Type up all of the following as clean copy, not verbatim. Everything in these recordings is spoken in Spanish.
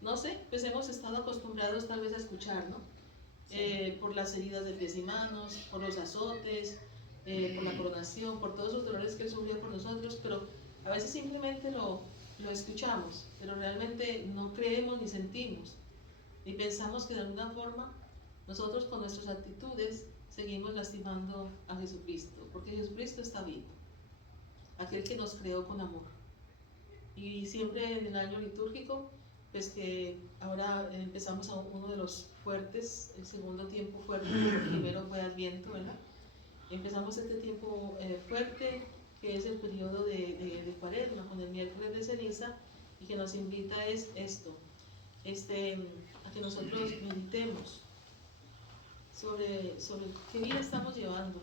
no sé, pues hemos estado acostumbrados tal vez a escuchar, ¿no? Por las heridas de pies y manos, por los azotes, por la coronación, por todos los dolores que Él sufrió por nosotros, pero a veces simplemente lo escuchamos, pero realmente no creemos ni sentimos, y pensamos que de alguna forma nosotros con nuestras actitudes seguimos lastimando a Jesucristo, porque Jesucristo está vivo, aquel que nos creó con amor. Y siempre en el año litúrgico, pues que ahora empezamos a uno de los fuertes, el segundo tiempo fuerte, el primero fue Adviento, ¿verdad? Empezamos este tiempo fuerte, que es el periodo de Cuaresma, con el miércoles de ceniza, y que nos invita es esto, a que nosotros meditemos sobre qué vida estamos llevando,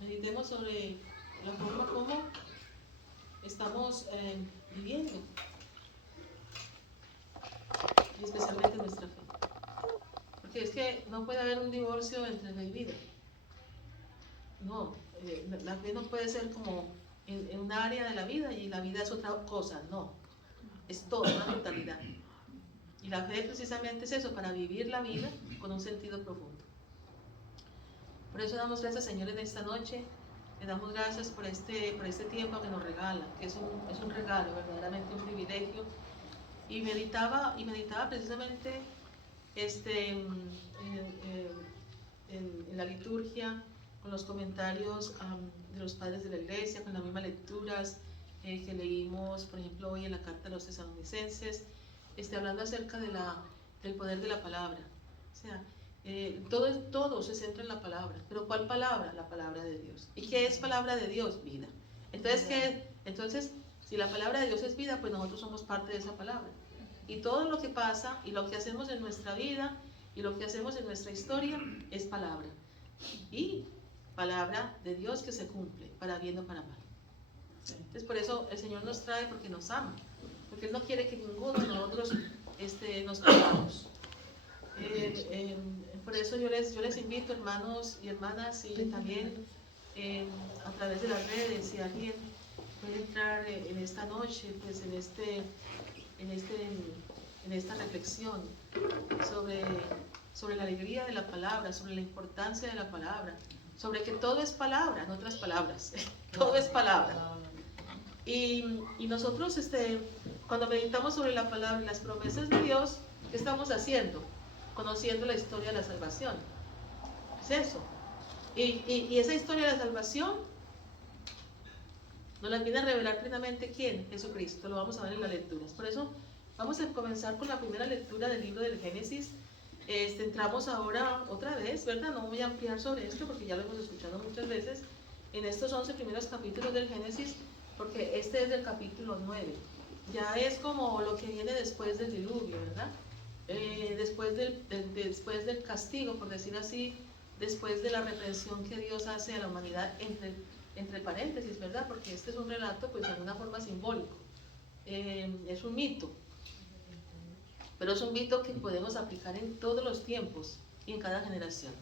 meditemos sobre la forma como estamos viviendo, y especialmente nuestra fe. Porque es que no puede haber un divorcio entre fe y vida. No, la fe no puede ser como en un área de la vida y la vida es otra cosa, no. Es toda una totalidad. Y la fe precisamente es eso, para vivir la vida con un sentido profundo. Por eso damos gracias, Señor, en esta noche. Le damos gracias por este tiempo que nos regala, que es un regalo, verdaderamente un privilegio. Y meditaba precisamente en la liturgia, con los comentarios de los padres de la iglesia, con las mismas lecturas que leímos, por ejemplo, hoy en la carta a los tesalonicenses, hablando acerca del poder de la palabra. O sea, todo se centra en la palabra. ¿Pero cuál palabra? La palabra de Dios. ¿Y qué es palabra de Dios? Vida. Entonces, si la palabra de Dios es vida, pues nosotros somos parte de esa palabra. Y todo lo que pasa y lo que hacemos en nuestra vida y lo que hacemos en nuestra historia es palabra. Y palabra de Dios que se cumple, para bien o para mal. Entonces por eso el Señor nos trae, porque nos ama, porque Él no quiere que ninguno de nosotros nos perdamos. Por eso yo les invito, hermanos y hermanas, y también a través de las redes, si alguien puede entrar en esta noche, pues en esta reflexión sobre la alegría de la palabra, sobre la importancia de la palabra, sobre que todo es palabra, no otras palabras, todo es palabra. Y nosotros, cuando meditamos sobre la palabra y las promesas de Dios, ¿qué estamos haciendo? Conociendo la historia de la salvación. Es eso. Y esa historia de la salvación nos la viene a revelar plenamente ¿quién? Jesucristo. Lo vamos a ver en las lecturas. Por eso vamos a comenzar con la primera lectura del libro del Génesis. Entramos ahora otra vez, ¿verdad? No voy a ampliar sobre esto porque ya lo hemos escuchado muchas veces. En estos 11 primeros capítulos del Génesis, porque este es del capítulo 9. Ya es como lo que viene después del diluvio, ¿verdad? Después del castigo, por decir así, después de la reprensión que Dios hace a la humanidad, entre paréntesis, ¿verdad? Porque este es un relato, pues de alguna forma simbólico. Es un mito, pero es un mito que podemos aplicar en todos los tiempos y en cada generación.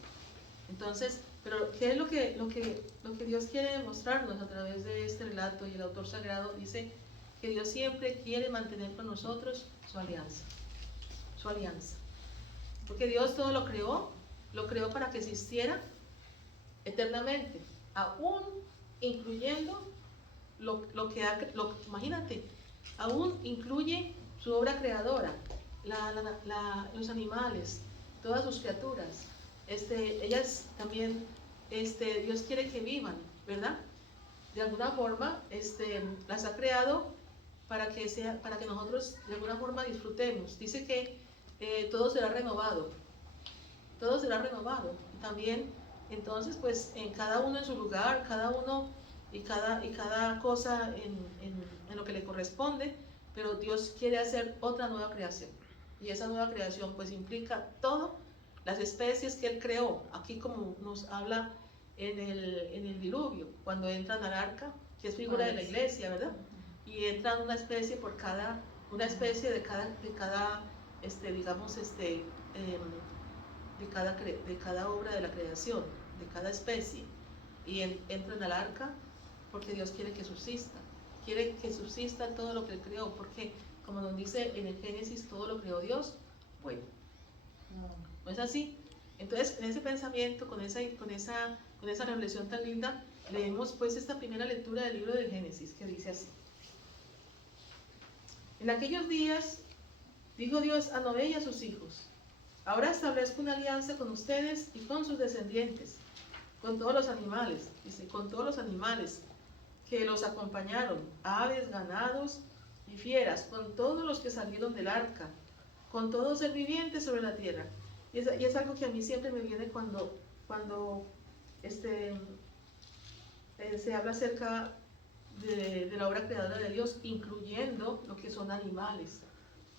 Entonces, pero ¿qué es lo que Dios quiere mostrarnos a través de este relato? Y el autor sagrado dice que Dios siempre quiere mantener con nosotros su alianza. Su alianza. Porque Dios todo lo creó para que existiera eternamente, aún incluyendo imagínate, aún incluye su obra creadora, los animales, todas sus criaturas. Ellas también, Dios quiere que vivan, ¿verdad? De alguna forma, las ha creado para que nosotros de alguna forma disfrutemos. Dice que todo será renovado. Todo será renovado. También, entonces, pues en cada uno en su lugar, cada uno y cada cosa en lo que le corresponde, pero Dios quiere hacer otra nueva creación. Y esa nueva creación pues implica todo, las especies que Él creó, aquí como nos habla en el diluvio, cuando entran al arca, que es figura de la iglesia, ¿verdad? Y entran una especie de cada digamos, de cada obra de la creación, de cada especie, y entran al arca porque Dios quiere que subsista todo lo que Él creó. ¿Por qué? como nos dice en el Génesis, todo lo creó Dios, bueno. ¿No es así? Entonces, en ese pensamiento, con esa reflexión tan linda, leemos pues esta primera lectura del libro del Génesis, que dice así. En aquellos días, dijo Dios a Noé y a sus hijos, ahora establezco una alianza con ustedes y con sus descendientes, con todos los animales, dice, con todos los animales que los acompañaron, aves, ganados y fieras, con todos los que salieron del arca, con todo ser viviente sobre la tierra. Y es algo que a mí siempre me viene cuando se habla acerca de la obra creadora de Dios, incluyendo lo que son animales,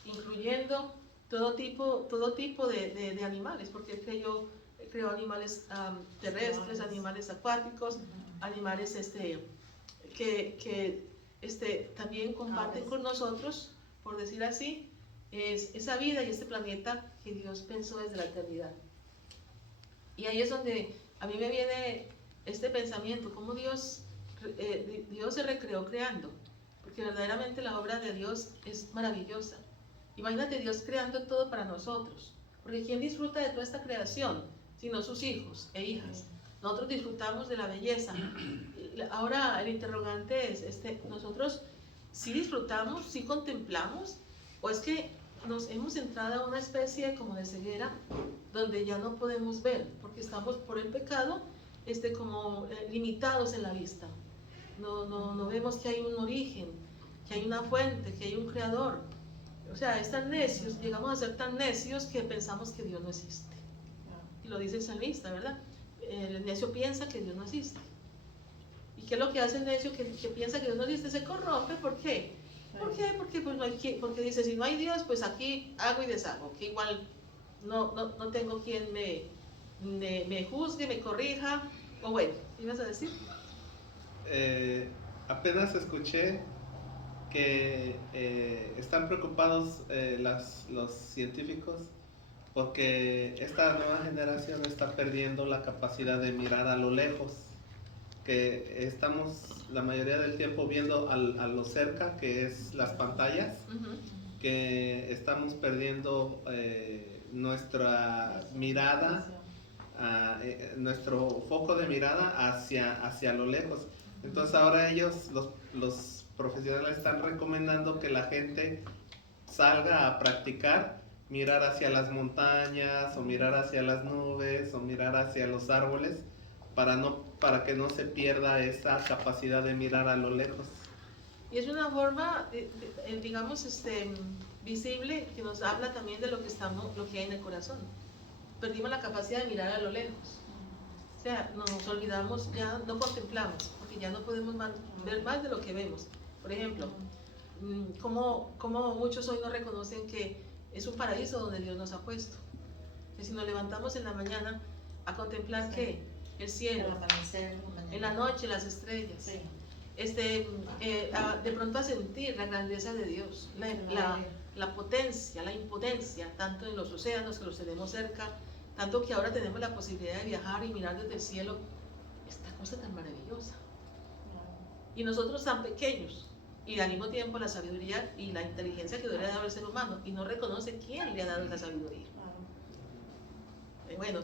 incluyendo todo tipo de animales, porque Él creó animales terrestres, animales acuáticos, animales que también comparten con nosotros, por decir así, esa vida y este planeta que Dios pensó desde la eternidad. Y ahí es donde a mí me viene este pensamiento, cómo Dios se recreó creando, porque verdaderamente la obra de Dios es maravillosa. Imagínate Dios creando todo para nosotros, porque ¿quién disfruta de toda esta creación? Sino sus hijos e hijas. Nosotros disfrutamos de la belleza. Ahora el interrogante es, nosotros sí disfrutamos, sí contemplamos, o es que nos hemos entrado a una especie como de ceguera donde ya no podemos ver, porque estamos por el pecado como limitados en la vista. No vemos que hay un origen, que hay una fuente, que hay un creador. O sea, es tan necios, llegamos a ser tan necios que pensamos que Dios no existe. Y lo dice el salmista, ¿verdad? El necio piensa que Dios no existe. ¿Y qué es lo que hace el necio que piensa que Dios no existe? Se corrompe. ¿Por qué? ¿Por qué? Porque dice, si no hay Dios, pues aquí hago y deshago, que igual no tengo quien me juzgue, me corrija, o bueno, ¿qué ibas a decir? Apenas escuché que están preocupados los científicos porque esta nueva generación está perdiendo la capacidad de mirar a lo lejos, que estamos la mayoría del tiempo viendo a lo cerca, que es las pantallas, que estamos perdiendo nuestra mirada, nuestro foco de mirada hacia lo lejos. Entonces ahora ellos, los profesionales, están recomendando que la gente salga a practicar, mirar hacia las montañas, o mirar hacia las nubes, o mirar hacia los árboles, para que no se pierda esa capacidad de mirar a lo lejos. Y es una forma, digamos, visible, que nos habla también de lo que hay en el corazón. Perdimos la capacidad de mirar a lo lejos. O sea, nos olvidamos, ya no contemplamos, porque ya no podemos ver más de lo que vemos. Por ejemplo, como muchos hoy no reconocen que es un paraíso donde Dios nos ha puesto. Que si nos levantamos en la mañana a contemplar, ¿qué? El cielo, en la noche las estrellas, sí. De pronto a sentir la grandeza de Dios, la potencia, la impotencia, tanto en los océanos que los tenemos cerca, tanto que ahora tenemos la posibilidad de viajar y mirar desde el cielo esta cosa tan maravillosa. Y nosotros tan pequeños, y al mismo tiempo la sabiduría y la inteligencia que Dios le ha dado al ser humano, y no reconoce quién le ha dado esa sabiduría. Bueno,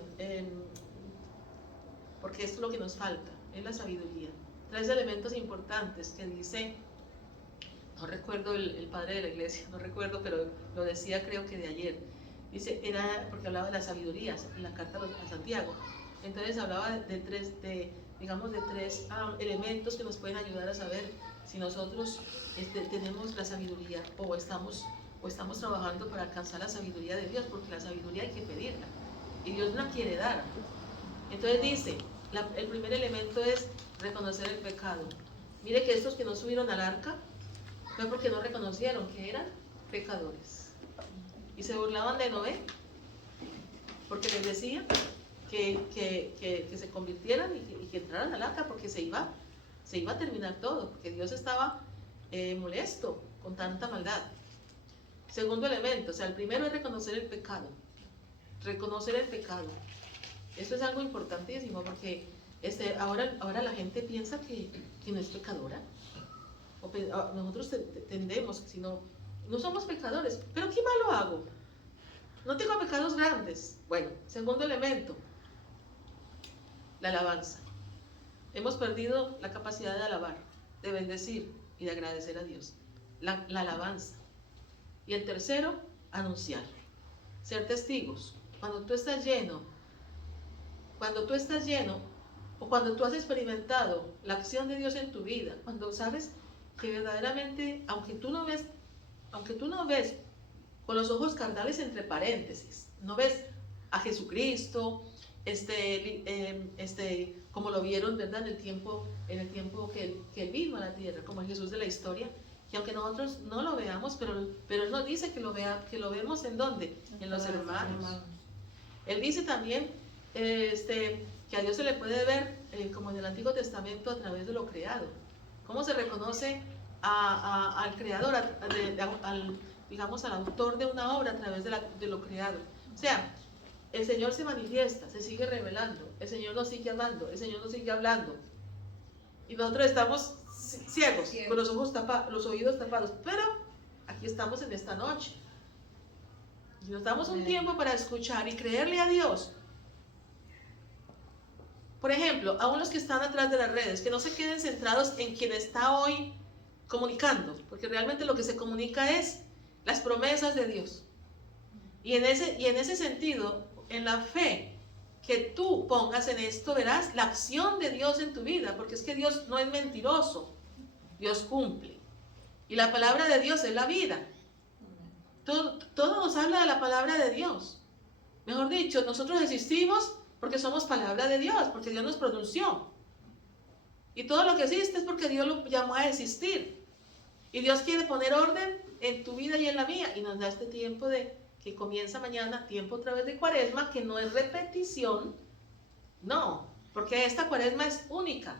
porque esto es lo que nos falta, es la sabiduría. 3 elementos importantes que dice, no recuerdo el padre de la iglesia, no recuerdo, pero lo decía creo que de ayer. Dice, era porque hablaba de la sabiduría en la carta a Santiago. Entonces hablaba de tres elementos que nos pueden ayudar a saber si nosotros tenemos la sabiduría o estamos trabajando para alcanzar la sabiduría de Dios, porque la sabiduría hay que pedirla y Dios la quiere dar. Entonces dice, el primer elemento es reconocer el pecado. Mire que estos que no subieron al arca fue porque no reconocieron que eran pecadores y se burlaban de Noé porque les decía que se convirtieran y que entraran al arca, porque se iba a terminar todo, porque Dios estaba molesto con tanta maldad. Segundo elemento, o sea, el primero es reconocer el pecado. Reconocer el pecado. Esto es algo importantísimo, porque ahora la gente piensa que no es pecadora. Nosotros tendemos, si no no somos pecadores. ¿Pero qué malo hago? No tengo pecados grandes. Bueno, segundo elemento, la alabanza. Hemos perdido la capacidad de alabar, de bendecir y de agradecer a Dios. La alabanza. Y el tercero, anunciar. Ser testigos. Cuando tú estás lleno, o cuando tú has experimentado la acción de Dios en tu vida, cuando sabes que verdaderamente, aunque tú no ves con los ojos carnales entre paréntesis, no ves a Jesucristo, como lo vieron, ¿verdad? En el tiempo que él vino a la tierra, como el Jesús de la historia, que aunque nosotros no lo veamos, pero Él nos dice que lo vemos ¿en dónde? En los hermanos. Él dice también que a Dios se le puede ver, como en el Antiguo Testamento, a través de lo creado. ¿Cómo se reconoce al creador, digamos, al autor de una obra a través de lo creado? O sea, el Señor se manifiesta, se sigue revelando, el Señor nos sigue amando, el Señor nos sigue hablando. Y nosotros estamos ciegos, con los oídos tapados. Pero aquí estamos en esta noche. Y nos damos un tiempo para escuchar y creerle a Dios. Por ejemplo, aún los que están atrás de las redes, que no se queden centrados en quien está hoy comunicando, porque realmente lo que se comunica es las promesas de Dios. Y en ese sentido, en la fe que tú pongas en esto, verás la acción de Dios en tu vida, porque es que Dios no es mentiroso, Dios cumple. Y la palabra de Dios es la vida. Todo nos habla de la palabra de Dios. Mejor dicho, nosotros existimos porque somos palabra de Dios, porque Dios nos pronunció. Y todo lo que existe es porque Dios lo llamó a existir. Y Dios quiere poner orden en tu vida y en la mía. Y nos da este tiempo que comienza mañana, tiempo otra vez de Cuaresma, que no es repetición. No, porque esta Cuaresma es única.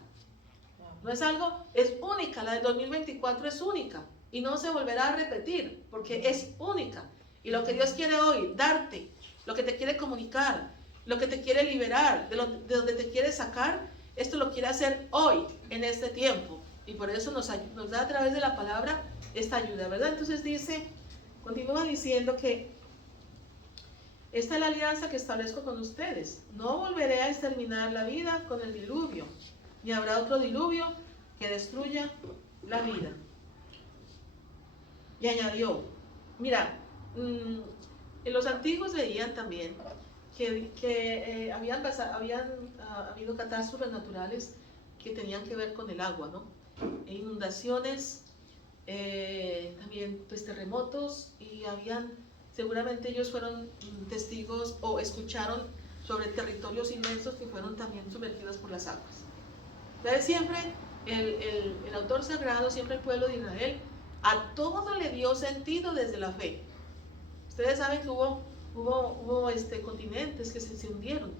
No es algo, es única. La del 2024 es única. Y no se volverá a repetir, porque es única. Y lo que Dios quiere hoy, darte, lo que te quiere comunicar, lo que te quiere liberar, de donde te quiere sacar, esto lo quiere hacer hoy, en este tiempo. Y por eso nos da a través de la palabra esta ayuda, ¿verdad? Entonces continúa diciendo que esta es la alianza que establezco con ustedes. No volveré a exterminar la vida con el diluvio, ni habrá otro diluvio que destruya la vida. Y añadió, mira, en los antiguos veían también que habían habido catástrofes naturales que tenían que ver con el agua, ¿no? E inundaciones, también pues, terremotos, y seguramente ellos fueron testigos o escucharon sobre territorios inmensos que fueron también sumergidos por las aguas. Entonces siempre el autor sagrado, siempre el pueblo de Israel, a todo le dio sentido desde la fe. Ustedes saben que hubo continentes que se hundieron,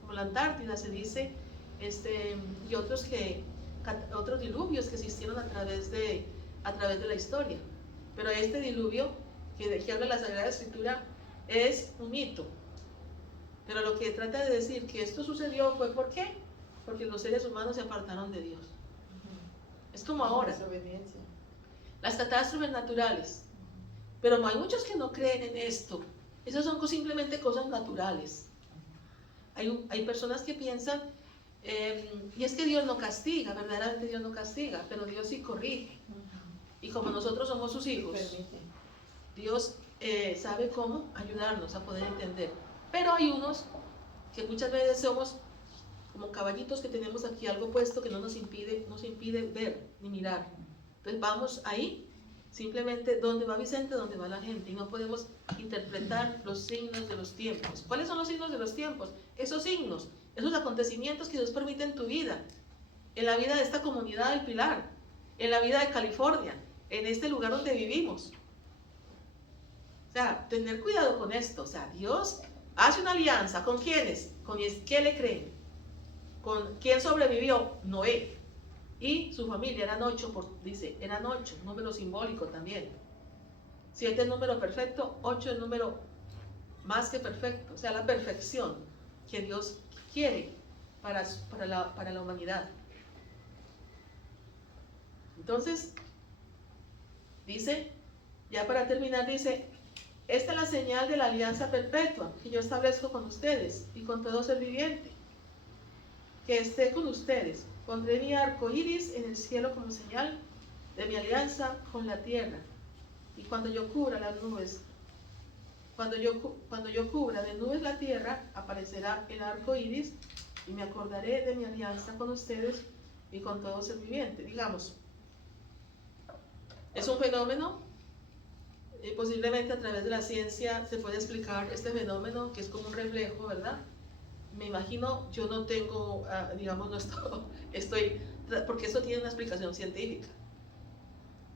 como la Antártida se dice, y otros diluvios que existieron a través de la historia. Pero este diluvio que habla la Sagrada Escritura es un mito. Pero lo que trata de decir que esto sucedió fue ¿por qué? Porque los seres humanos se apartaron de Dios. Es como ahora. Las catástrofes naturales. Pero hay muchos que no creen en esto. Esas son simplemente cosas naturales. Hay personas que piensan, y es que Dios no castiga, verdaderamente Dios no castiga, pero Dios sí corrige. Y como nosotros somos sus hijos, Dios sabe cómo ayudarnos a poder entender. Pero hay unos que muchas veces somos como caballitos que tenemos aquí algo puesto que no nos impide ver ni mirar. Entonces vamos ahí, simplemente donde va Vicente, donde va la gente, y no podemos interpretar los signos de los tiempos. ¿Cuáles son los signos de los tiempos? Esos signos, esos acontecimientos que Dios permite en tu vida, en la vida de esta comunidad del Pilar, en la vida de California, en este lugar donde vivimos. O sea, tener cuidado con esto. O sea, Dios hace una alianza. ¿Con quiénes? ¿Con quién le creen? ¿Con quién sobrevivió? Noé. Y su familia, eran 8, eran 8, número simbólico también. 7 es número perfecto, 8 es número más que perfecto. O sea, la perfección que Dios quiere para la humanidad. Entonces, dice Ya para terminar dice, esta es la señal de la alianza perpetua que yo establezco con ustedes y con todo ser viviente, que esté con ustedes. Pondré mi arco iris en el cielo como señal de mi alianza con la tierra. Y cuando yo cubra las nubes, cuando yo cubra de nubes la tierra, aparecerá el arco iris y me acordaré de mi alianza con ustedes y con todo ser viviente. Digamos, es un fenómeno, y posiblemente a través de la ciencia se puede explicar este fenómeno que es como un reflejo, ¿verdad? Me imagino, yo no tengo, digamos, no estoy, porque esto tiene una explicación científica.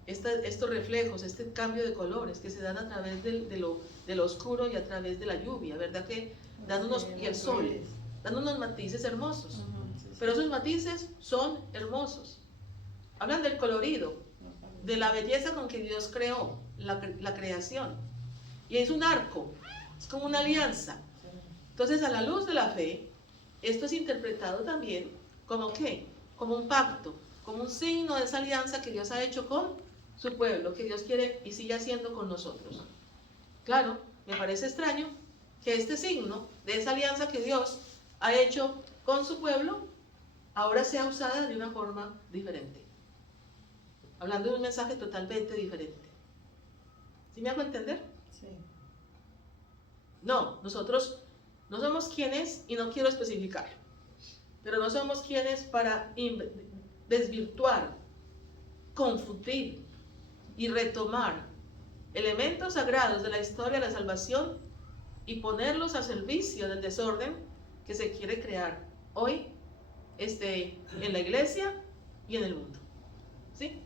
Estos reflejos, este cambio de colores que se dan a través de lo oscuro y a través de la lluvia, ¿verdad? Que dan unos, y el sol, dan unos matices hermosos. Pero esos matices son hermosos. Hablan del colorido, de la belleza con que Dios creó la creación. Y es un arco, es como una alianza. Entonces, a la luz de la fe, esto es interpretado también como ¿qué? Como un pacto, como un signo de esa alianza que Dios ha hecho con su pueblo, que Dios quiere y sigue haciendo con nosotros. Claro, me parece extraño que este signo de esa alianza que Dios ha hecho con su pueblo ahora sea usada de una forma diferente, hablando de un mensaje totalmente diferente. ¿Sí me hago entender? Sí. No, nosotros no somos quienes, y no quiero especificar, pero no somos quienes para desvirtuar, confundir y retomar elementos sagrados de la historia de la salvación y ponerlos al servicio del desorden que se quiere crear hoy en la iglesia y en el mundo. ¿Sí?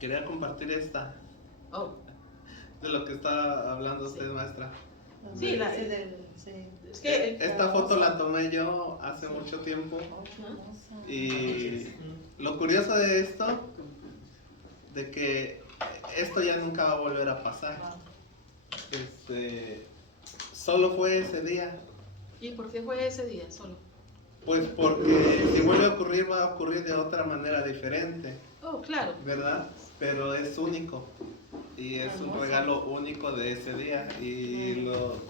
Quería compartir esta, Oh, de lo que está hablando Sí. usted, maestra. Sí, Sí. es que Esta foto la tomé yo hace mucho tiempo y lo curioso de esto, de que esto ya nunca va a volver a pasar. Solo fue ese día. ¿Y por qué fue ese día solo? Pues porque si vuelve a ocurrir, va a ocurrir de otra manera diferente, Oh, claro. ¿verdad? Pero es único y es un regalo único de ese día y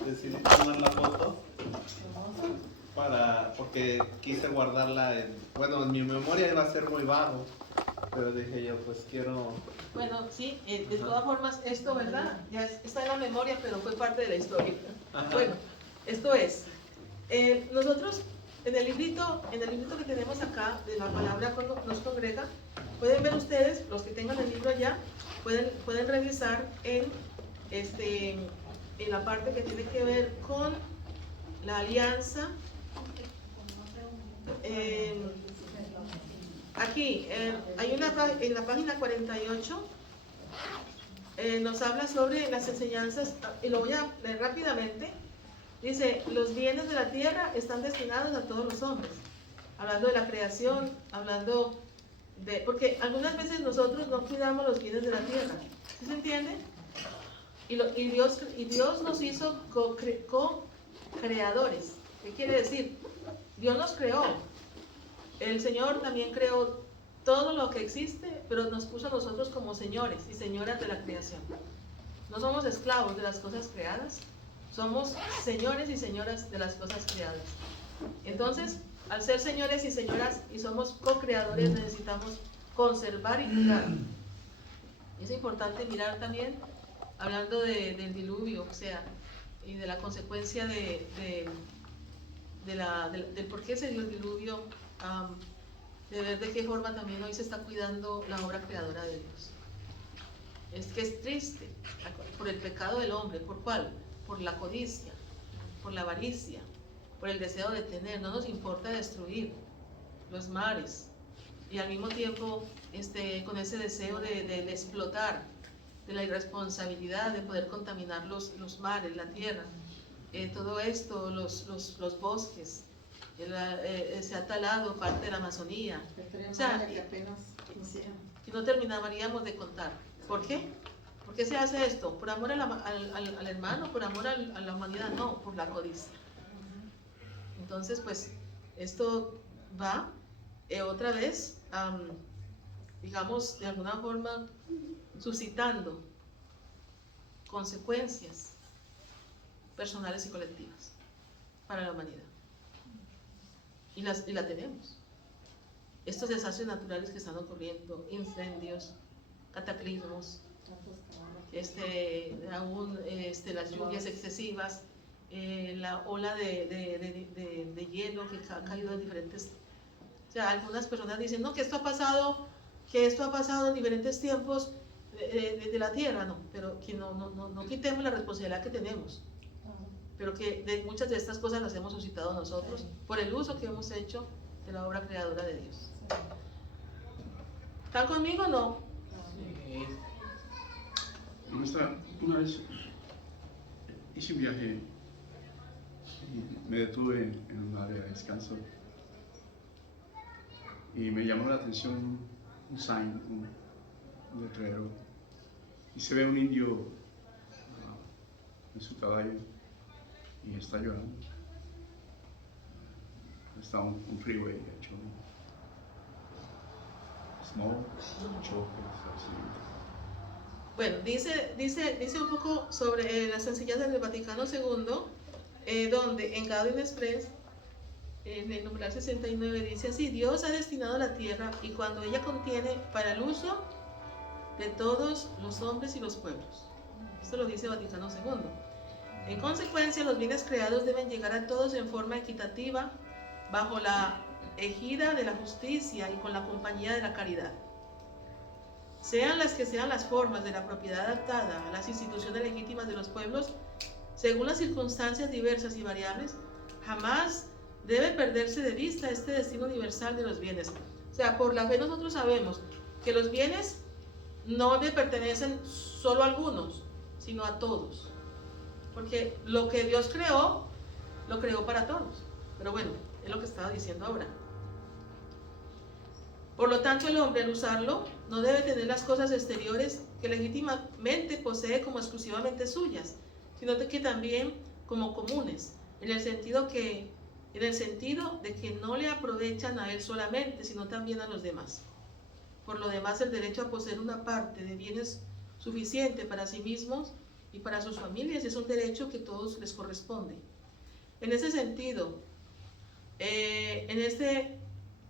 decidí tomar la foto porque quise guardarla en mi memoria iba a ser muy vago, pero dije yo, pues quiero... Bueno, sí, de todas formas, esto, ¿verdad? Ya está en la memoria, pero fue parte de la historia. Ajá. Bueno, esto es, nosotros en el librito que tenemos acá, de la palabra nos congrega, pueden ver ustedes, los que tengan el libro ya, pueden revisar en la parte que tiene que ver con la alianza. Aquí, hay en la página 48, nos habla sobre las enseñanzas, y lo voy a leer rápidamente. Dice, los bienes de la tierra están destinados a todos los hombres. Hablando de la creación, hablando de... Porque algunas veces nosotros no cuidamos los bienes de la tierra. ¿Sí se entiende? Y Dios nos hizo co-creadores. ¿Qué quiere decir? Dios nos creó. El Señor también creó todo lo que existe, pero nos puso a nosotros como señores y señoras de la creación. No somos esclavos de las cosas creadas, somos señores y señoras de las cosas creadas. Entonces, al ser señores y señoras y somos co-creadores, necesitamos conservar y cuidar. Es importante mirar también, hablando del diluvio, o sea, y de la consecuencia del por qué se dio el diluvio, de ver de qué forma también hoy se está cuidando la obra creadora de Dios. Es que es triste por el pecado del hombre. ¿Por cuál? Por la codicia, por la avaricia, por el deseo de tener. No nos importa destruir los mares y al mismo tiempo con ese deseo de explotar, de la irresponsabilidad de poder contaminar los mares, la tierra, todo esto, los bosques. Se ha talado parte de la Amazonía. O sea, que no terminaríamos de contar. ¿Por qué? ¿Por qué se hace esto? ¿Por amor al hermano? ¿Por amor a la humanidad? No, por la codicia. Entonces, pues, esto va otra vez, digamos, de alguna forma, suscitando consecuencias personales y colectivas para la humanidad. Y la tenemos. Estos desastres naturales que están ocurriendo, incendios, cataclismos, las lluvias excesivas, la ola de hielo que ha caído en diferentes... O sea, algunas personas dicen, no, que esto ha pasado en diferentes tiempos de la Tierra, no, pero que no quitemos la responsabilidad que tenemos, pero que muchas de estas cosas las hemos suscitado nosotros por el uso que hemos hecho de la obra creadora de Dios. ¿Están conmigo o no? Sí. Una vez hice un viaje y me detuve en un área de descanso y me llamó la atención un sign, un letrero, y se ve un indio en su caballo y está llorando. Está un freeway hecho, smoke, choques, accidentes. Bueno, dice un poco sobre las enseñanzas del Vaticano II, donde en Gaudium Express, en el numeral 69, dice así: Dios ha destinado la tierra y cuando ella contiene para el uso de todos los hombres y los pueblos. Esto lo dice Vaticano II. En consecuencia, los bienes creados deben llegar a todos en forma equitativa, bajo la égida de la justicia y con la compañía de la caridad. Sean las que sean las formas de la propiedad adaptada a las instituciones legítimas de los pueblos, según las circunstancias diversas y variables, jamás debe perderse de vista este destino universal de los bienes. O sea, por la fe nosotros sabemos que los bienes no le pertenecen solo a algunos, sino a todos. Porque lo que Dios creó, lo creó para todos. Pero bueno, es lo que estaba diciendo ahora. Por lo tanto, el hombre, al usarlo, no debe tener las cosas exteriores que legítimamente posee como exclusivamente suyas, sino que también como comunes, en el sentido de que no le aprovechan a él solamente, sino también a los demás. Por lo demás, el derecho a poseer una parte de bienes suficiente para sí mismos y para sus familias es un derecho que a todos les corresponde. En ese sentido, ese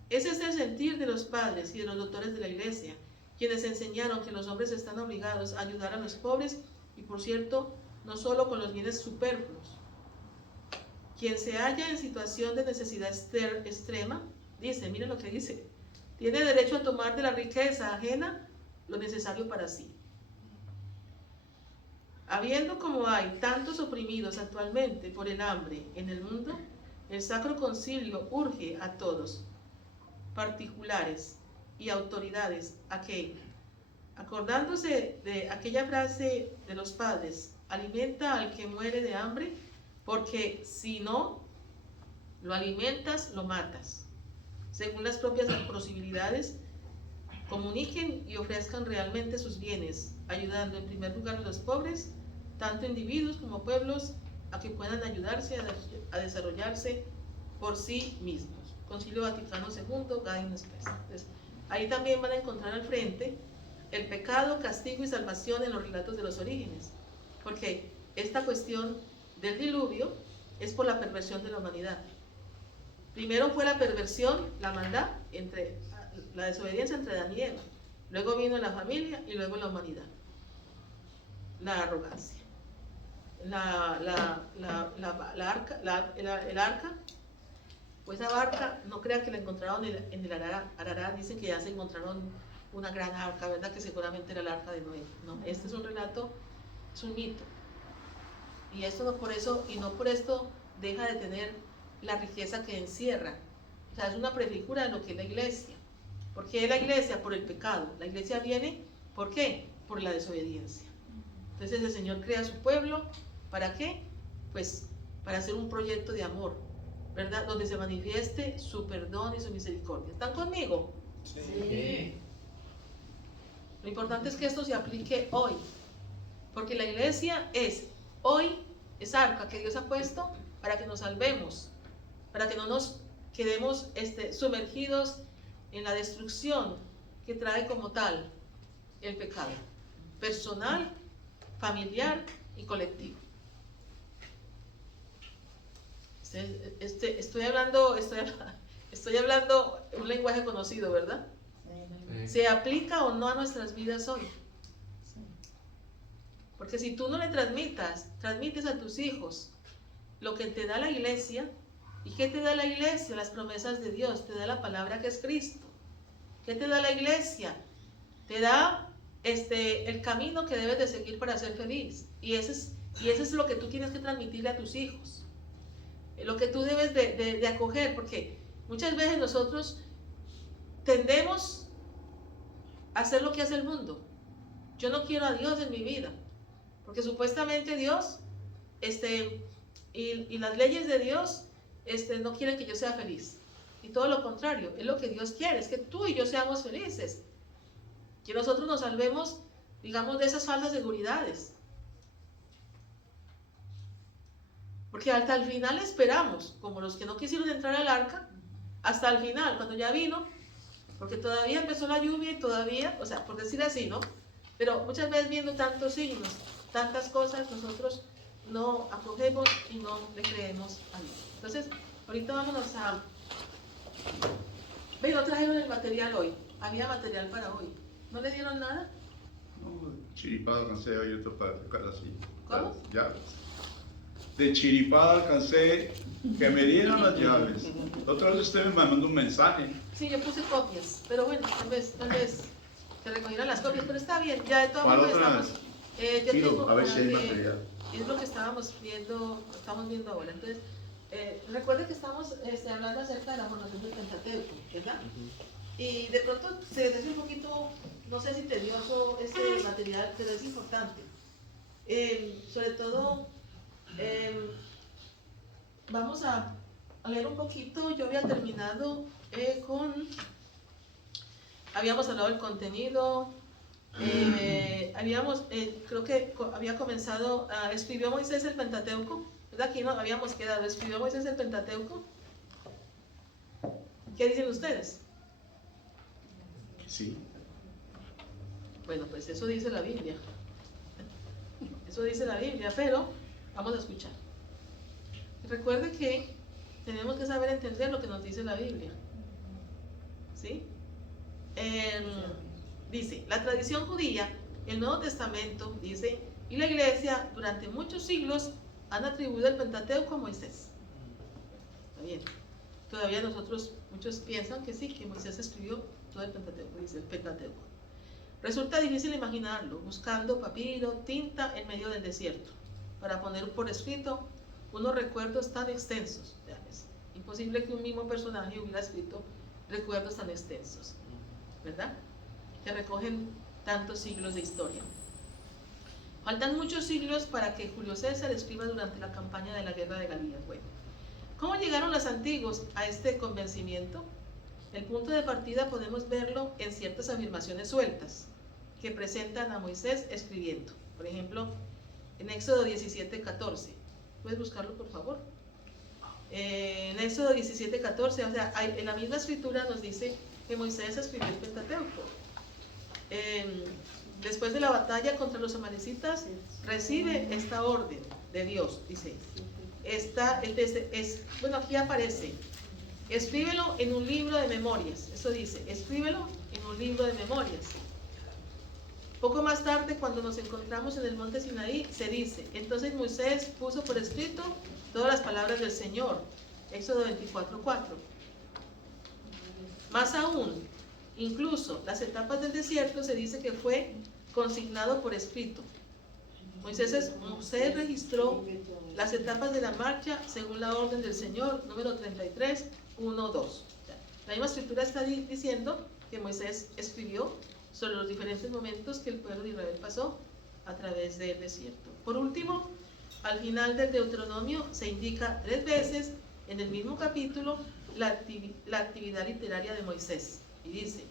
es el sentir de los padres y de los doctores de la Iglesia, quienes enseñaron que los hombres están obligados a ayudar a los pobres y, por cierto, no solo con los bienes superfluos. Quien se halla en situación de necesidad extrema, dice, miren lo que dice, tiene derecho a tomar de la riqueza ajena lo necesario para sí. Habiendo como hay tantos oprimidos actualmente por el hambre en el mundo, el Sacro Concilio urge a todos, particulares y autoridades, a que, acordándose de aquella frase de los padres, alimenta al que muere de hambre, porque si no lo alimentas, lo matas. Según las propias posibilidades, comuniquen y ofrezcan realmente sus bienes, ayudando en primer lugar a los pobres, tanto individuos como pueblos, a que puedan ayudarse a desarrollarse por sí mismos. Concilio Vaticano II, Gaudium Express. Entonces, ahí también van a encontrar al frente el pecado, castigo y salvación en los relatos de los orígenes, porque esta cuestión del diluvio es por la perversión de la humanidad. Primero fue la perversión, la maldad, la desobediencia entre Adán y Eva, luego vino la familia y luego la humanidad, la arrogancia. El arca, pues esa barca, no crean que la encontraron en el Ararat, dicen que ya se encontraron una gran arca, ¿verdad? Que seguramente era el arca de Noé. No, este es un relato, es un mito. Y esto no por eso, y no por esto deja de tener la riqueza que encierra. O sea, es una prefigura de lo que es la iglesia. ¿Por qué la iglesia? Por el pecado. La iglesia viene, ¿por qué? Por la desobediencia. Entonces el Señor crea su pueblo, ¿para qué? Pues para hacer un proyecto de amor, ¿verdad? Donde se manifieste su perdón y su misericordia. ¿Están conmigo? Sí. Lo importante es que esto se aplique hoy, porque la iglesia hoy es arca que Dios ha puesto para que nos salvemos, para que no nos quedemos sumergidos en la destrucción que trae como tal el pecado, personal familiar y colectivo. Estoy hablando un lenguaje conocido, ¿verdad? ¿Se aplica o no a nuestras vidas hoy? Porque si tú no le transmites a tus hijos lo que te da la iglesia, ¿y qué te da la iglesia? Las promesas de Dios, te da la palabra que es Cristo. ¿Qué te da la iglesia? Te da el camino que debes de seguir para ser feliz. Y ese es lo que tú tienes que transmitirle a tus hijos. Lo que tú debes de acoger, porque muchas veces nosotros tendemos a hacer lo que hace el mundo. Yo no quiero a Dios en mi vida, porque supuestamente Dios y las leyes de Dios no quieren que yo sea feliz. Y todo lo contrario, es lo que Dios quiere, es que tú y yo seamos felices. Que nosotros nos salvemos, digamos, de esas falsas seguridades. Porque hasta el final esperamos, como los que no quisieron entrar al arca, hasta el final, cuando ya vino, porque todavía empezó la lluvia y todavía, o sea, por decir así, ¿no? Pero muchas veces viendo tantos signos, tantas cosas, nosotros no acogemos y no le creemos a Dios. Entonces, ahorita vámonos a... Ve, no trajeron el material hoy, había material para hoy. ¿No le dieron nada? No, chiripada alcancé hoy esto para tocar así. ¿Cómo? Las llaves. De chiripada alcancé que me dieran las llaves. Otra vez usted me mandó un mensaje. Sí, yo puse copias, pero bueno, tal vez se recogieran las copias, pero está bien, ya de todas ¿Cuál maneras otra? estamos... yo Tiro, tengo a ver una si hay que material. es lo que estamos viendo ahora. Entonces, recuerde que estamos hablando acerca de la formación del Pentateuco, ¿verdad? Y de pronto se les hace un poquito, no sé si tedioso este material, pero es importante. Sobre todo, vamos a leer un poquito. Yo había terminado habíamos hablado del contenido, creo que había comenzado, escribió Moisés el Pentateuco, ¿verdad? Aquí no habíamos quedado, escribió Moisés el Pentateuco. ¿Qué dicen ustedes? Sí. Bueno, pues eso dice la Biblia. Eso dice la Biblia, pero vamos a escuchar. Recuerde que tenemos que saber entender lo que nos dice la Biblia. ¿Sí? Dice, la tradición judía, el Nuevo Testamento, dice, y la Iglesia durante muchos siglos han atribuido el Pentateuco a Moisés. Está bien. Todavía muchos piensan que sí, que Moisés escribió todo el Pentateuco, dice el Pentateuco. Resulta difícil imaginarlo, buscando papiro, tinta en medio del desierto, para poner por escrito unos recuerdos tan extensos. Es imposible que un mismo personaje hubiera escrito recuerdos tan extensos, ¿verdad? Que recogen tantos siglos de historia. Faltan muchos siglos para que Julio César escriba durante la campaña de la Guerra de Galias. Bueno, ¿cómo llegaron los antiguos a este convencimiento? El punto de partida podemos verlo en ciertas afirmaciones sueltas que presentan a Moisés escribiendo. Por ejemplo, en Éxodo 17:14. ¿Puedes buscarlo, por favor? En Éxodo 17:14, o sea, en la misma escritura nos dice que Moisés escribió el Pentateuco. Después de la batalla contra los amalecitas, recibe esta orden de Dios, dice. Bueno, aquí aparece, escríbelo en un libro de memorias. Eso dice, escríbelo en un libro de memorias. Poco más tarde, cuando nos encontramos en el monte Sinaí, se dice, entonces Moisés puso por escrito todas las palabras del Señor. Éxodo 24:4. Más aún, incluso las etapas del desierto se dice que fue consignado por escrito. Moisés registró las etapas de la marcha según la orden del Señor, número 33, 1, 2. La misma escritura está diciendo que Moisés escribió sobre los diferentes momentos que el pueblo de Israel pasó a través del desierto. Por último, al final del Deuteronomio se indica 3 veces en el mismo capítulo la actividad literaria de Moisés. Y dice,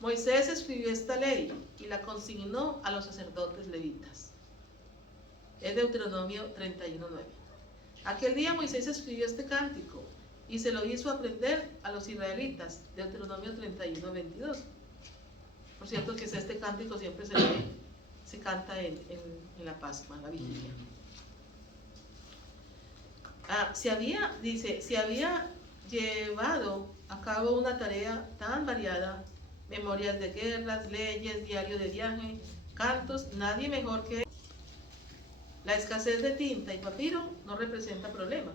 Moisés escribió esta ley y la consignó a los sacerdotes levitas. Es Deuteronomio 31:9. Aquel día Moisés escribió este cántico y se lo hizo aprender a los israelitas. Deuteronomio 31:22. Por cierto que este cántico siempre se canta en la Pascua, en la vigilia. Se había llevado a cabo una tarea tan variada, memorias de guerras, leyes, diario de viaje, cantos, nadie mejor que él. La escasez de tinta y papiro no representa problema.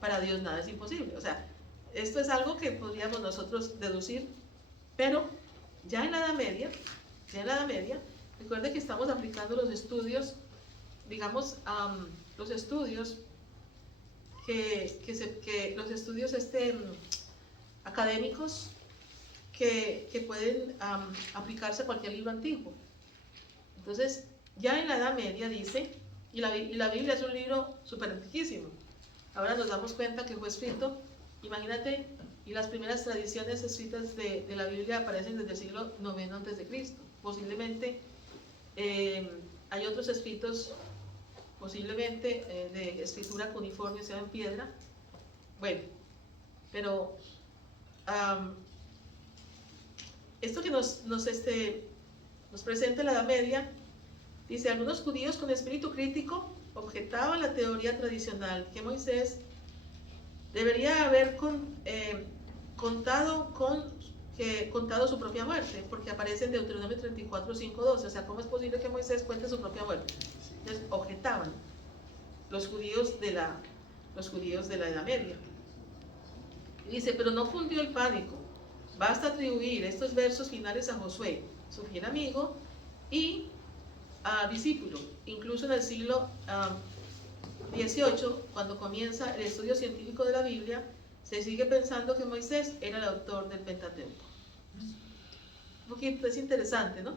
Para Dios nada es imposible. O sea, esto es algo que podríamos nosotros deducir, pero ya en la Edad Media, recuerde que estamos aplicando los estudios, digamos, los estudios los estudios académicos que pueden aplicarse a cualquier libro antiguo. Entonces, ya en la Edad Media dice, y la Biblia es un libro súper antiquísimo. Ahora nos damos cuenta que fue escrito, imagínate, y las primeras tradiciones escritas de la Biblia aparecen desde el siglo IX a.C. Posiblemente hay otros escritos, posiblemente de escritura cuneiforme, sea en piedra. Bueno, pero esto que nos presenta la Edad Media, dice, algunos judíos con espíritu crítico objetaban la teoría tradicional que Moisés debería haber contado su propia muerte, porque aparece en Deuteronomio 34, 5, 12. O sea, ¿cómo es posible que Moisés cuente su propia muerte? Entonces, objetaban los judíos de la Edad Media. Y dice, pero no fundió el pánico. Basta atribuir estos versos finales a Josué, su fiel amigo y discípulo. Incluso en el siglo XVIII, cuando comienza el estudio científico de la Biblia, se sigue pensando que Moisés era el autor del Pentateuco. Un poquito, es interesante, ¿no?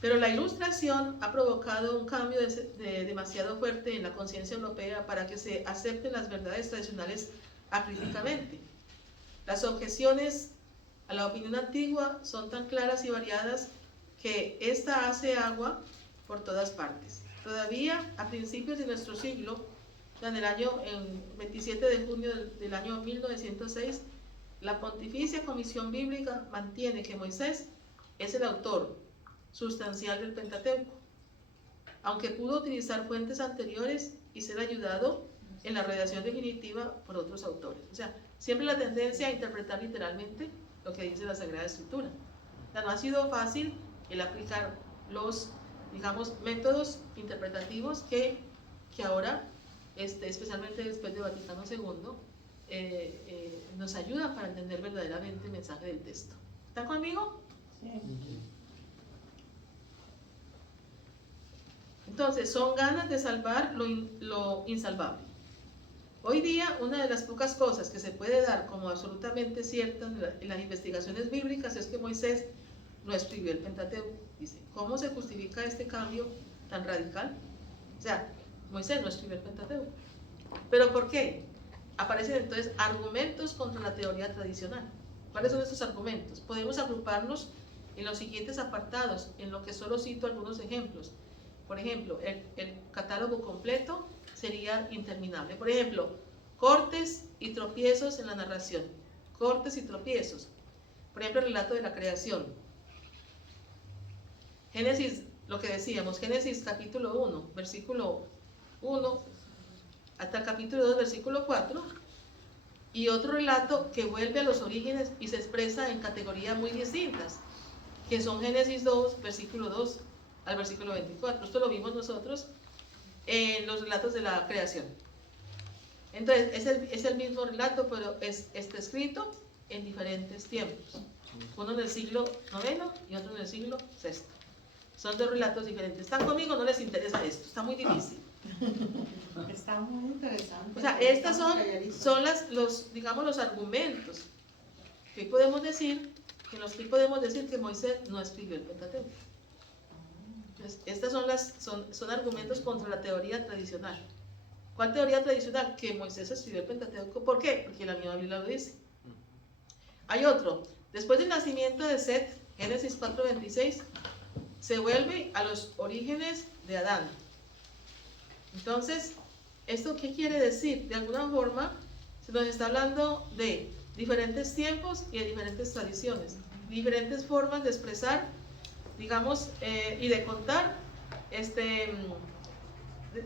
Pero la Ilustración ha provocado un cambio demasiado fuerte en la conciencia europea para que se acepten las verdades tradicionales acríticamente. Las objeciones a la opinión antigua son tan claras y variadas que ésta hace agua por todas partes. Todavía a principios de nuestro siglo, en el 27 de junio del año 1906, la Pontificia Comisión Bíblica mantiene que Moisés es el autor sustancial del Pentateuco, aunque pudo utilizar fuentes anteriores y ser ayudado en la redacción definitiva por otros autores. O sea, siempre la tendencia a interpretar literalmente lo que dice la Sagrada Escritura. O sea, no ha sido fácil el aplicar los, digamos, métodos interpretativos que ahora, especialmente después de Vaticano II, nos ayudan para entender verdaderamente el mensaje del texto. ¿Están conmigo? Sí. Entonces, son ganas de salvar lo insalvable. Hoy día, una de las pocas cosas que se puede dar como absolutamente cierta en las investigaciones bíblicas es que Moisés no escribió el Pentateuco. Dice, ¿cómo se justifica este cambio tan radical? O sea, Moisés no escribió el Pentateuco. ¿Pero por qué? Aparecen entonces argumentos contra la teoría tradicional. ¿Cuáles son esos argumentos? Podemos agruparlos en los siguientes apartados, en lo que solo cito algunos ejemplos. Por ejemplo, el catálogo completo sería interminable. Por ejemplo, cortes y tropiezos en la narración. Cortes y tropiezos. Por ejemplo, el relato de la creación. Génesis, lo que decíamos, Génesis capítulo 1, versículo 1, hasta el capítulo 2, versículo 4. Y otro relato que vuelve a los orígenes y se expresa en categorías muy distintas, que son Génesis 2, versículo 2 al versículo 24. Esto lo vimos nosotros en los relatos de la creación. Entonces, es el mismo relato, pero está escrito en diferentes tiempos. Uno en el siglo IX y otro en el siglo VI. Son dos relatos diferentes. ¿Están conmigo? No les interesa esto. Está muy difícil. Está muy interesante. O sea, estas son los argumentos que hoy podemos decir, que Moisés no escribió el Pentateuco. Entonces, estas son argumentos contra la teoría tradicional. ¿Cuál teoría tradicional? Que Moisés escribió el Pentateuco. ¿Por qué? Porque la misma Biblia lo dice. Hay otro. Después del nacimiento de Set, Génesis 4:26, se vuelve a los orígenes de Adán. Entonces, ¿esto qué quiere decir? De alguna forma, se nos está hablando de diferentes tiempos y de diferentes tradiciones, diferentes formas de expresar digamos, y de contar,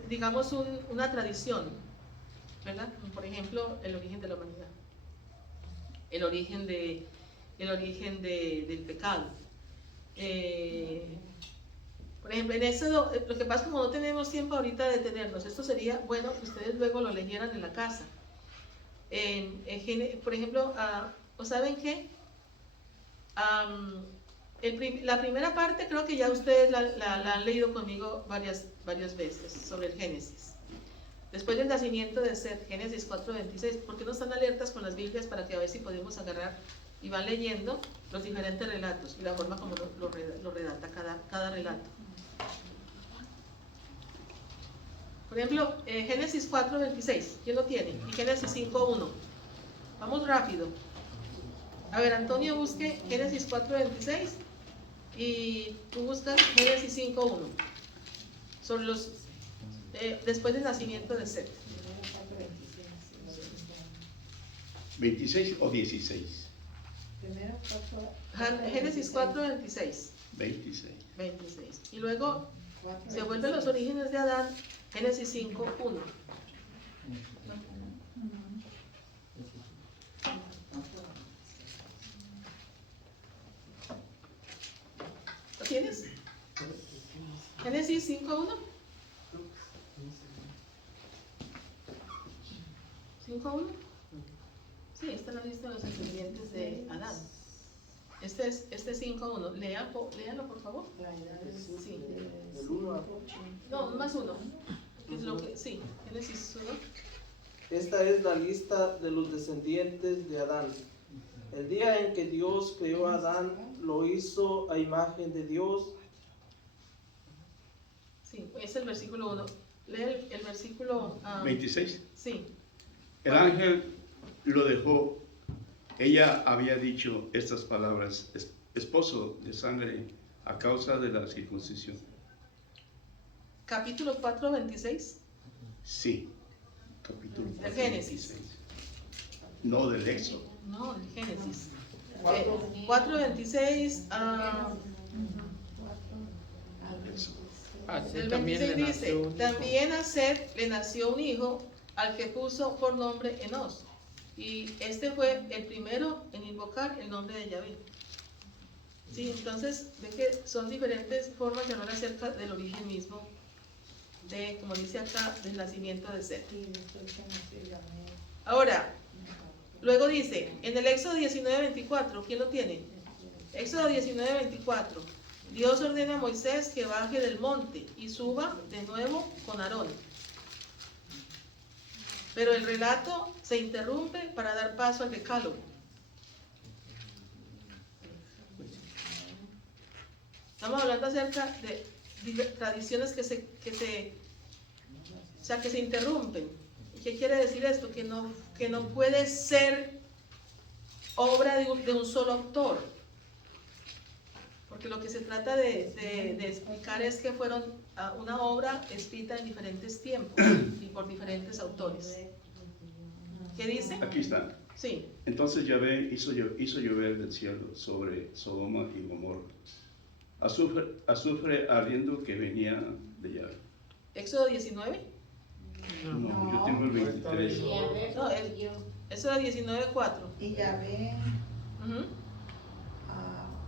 digamos, una tradición, ¿verdad? Por ejemplo, el origen de la humanidad, el origen del pecado. Por ejemplo, en eso, lo que pasa es que como no tenemos tiempo ahorita de detenernos, esto sería bueno que ustedes luego lo leyeran en la casa. Por ejemplo, ¿o saben qué? La primera parte creo que ya ustedes la han leído conmigo varias veces, sobre el Génesis. Después del nacimiento de Seth, Génesis 4:26. ¿Por qué no están alertas con las Biblias para que a ver si podemos agarrar y van leyendo los diferentes relatos y la forma como lo redacta cada relato? Por ejemplo, Génesis 4:26, ¿quién lo tiene? Y Génesis 5:1. Vamos rápido. A ver, Antonio busque Génesis 4:26 y tú buscas Génesis 5:1. Son los después del nacimiento de Seth. 26 o 16. Génesis 4:26. 26. 26. Y luego se vuelven los orígenes de Adán, Génesis 5:1. ¿Lo tienes? Génesis 5:1. 5:1. Sí, esta es la lista de los descendientes de Adán. Este es 5:1. Léalo por favor. Sí. Del 1 a No, más uno. Es lo que, sí, Génesis 1. Esta es la lista de los descendientes de Adán. El día en que Dios creó a Adán, lo hizo a imagen de Dios. Sí, es el versículo 1. Lee el versículo 26. Sí. El ángel lo dejó. Ella había dicho estas palabras: esposo de sangre, a causa de la circuncisión. Capítulo 4:26. Sí, capítulo Del Génesis. 26. No del Éxodo. No, el Génesis. 4:26. Así El también 26 le dice: nació un hijo. también a Seth le nació un hijo, al que puso por nombre Enos. Y este fue el primero en invocar el nombre de Yahvé. Sí, entonces ve que son diferentes formas de hablar acerca del origen mismo, de, como dice acá, del nacimiento de Seth. Ahora, luego dice, en el Éxodo 19:24, ¿quién lo tiene? Éxodo 19:24. Dios ordena a Moisés que baje del monte y suba de nuevo con Aarón. Pero el relato se interrumpe para dar paso al decálogo. Estamos hablando acerca de tradiciones que se interrumpen. ¿Qué quiere decir esto? Que no puede ser obra de un solo autor. Porque lo que se trata de explicar es que fueron una obra escrita en diferentes tiempos y por diferentes autores. ¿Qué dice? Aquí está. Sí. Entonces Yahvé hizo llover del cielo sobre Sodoma y Gomorra azufre ardiendo que venía de Yahvé. Éxodo 19. No, yo tengo el 23. No, Éxodo 19:4. Y Yahvé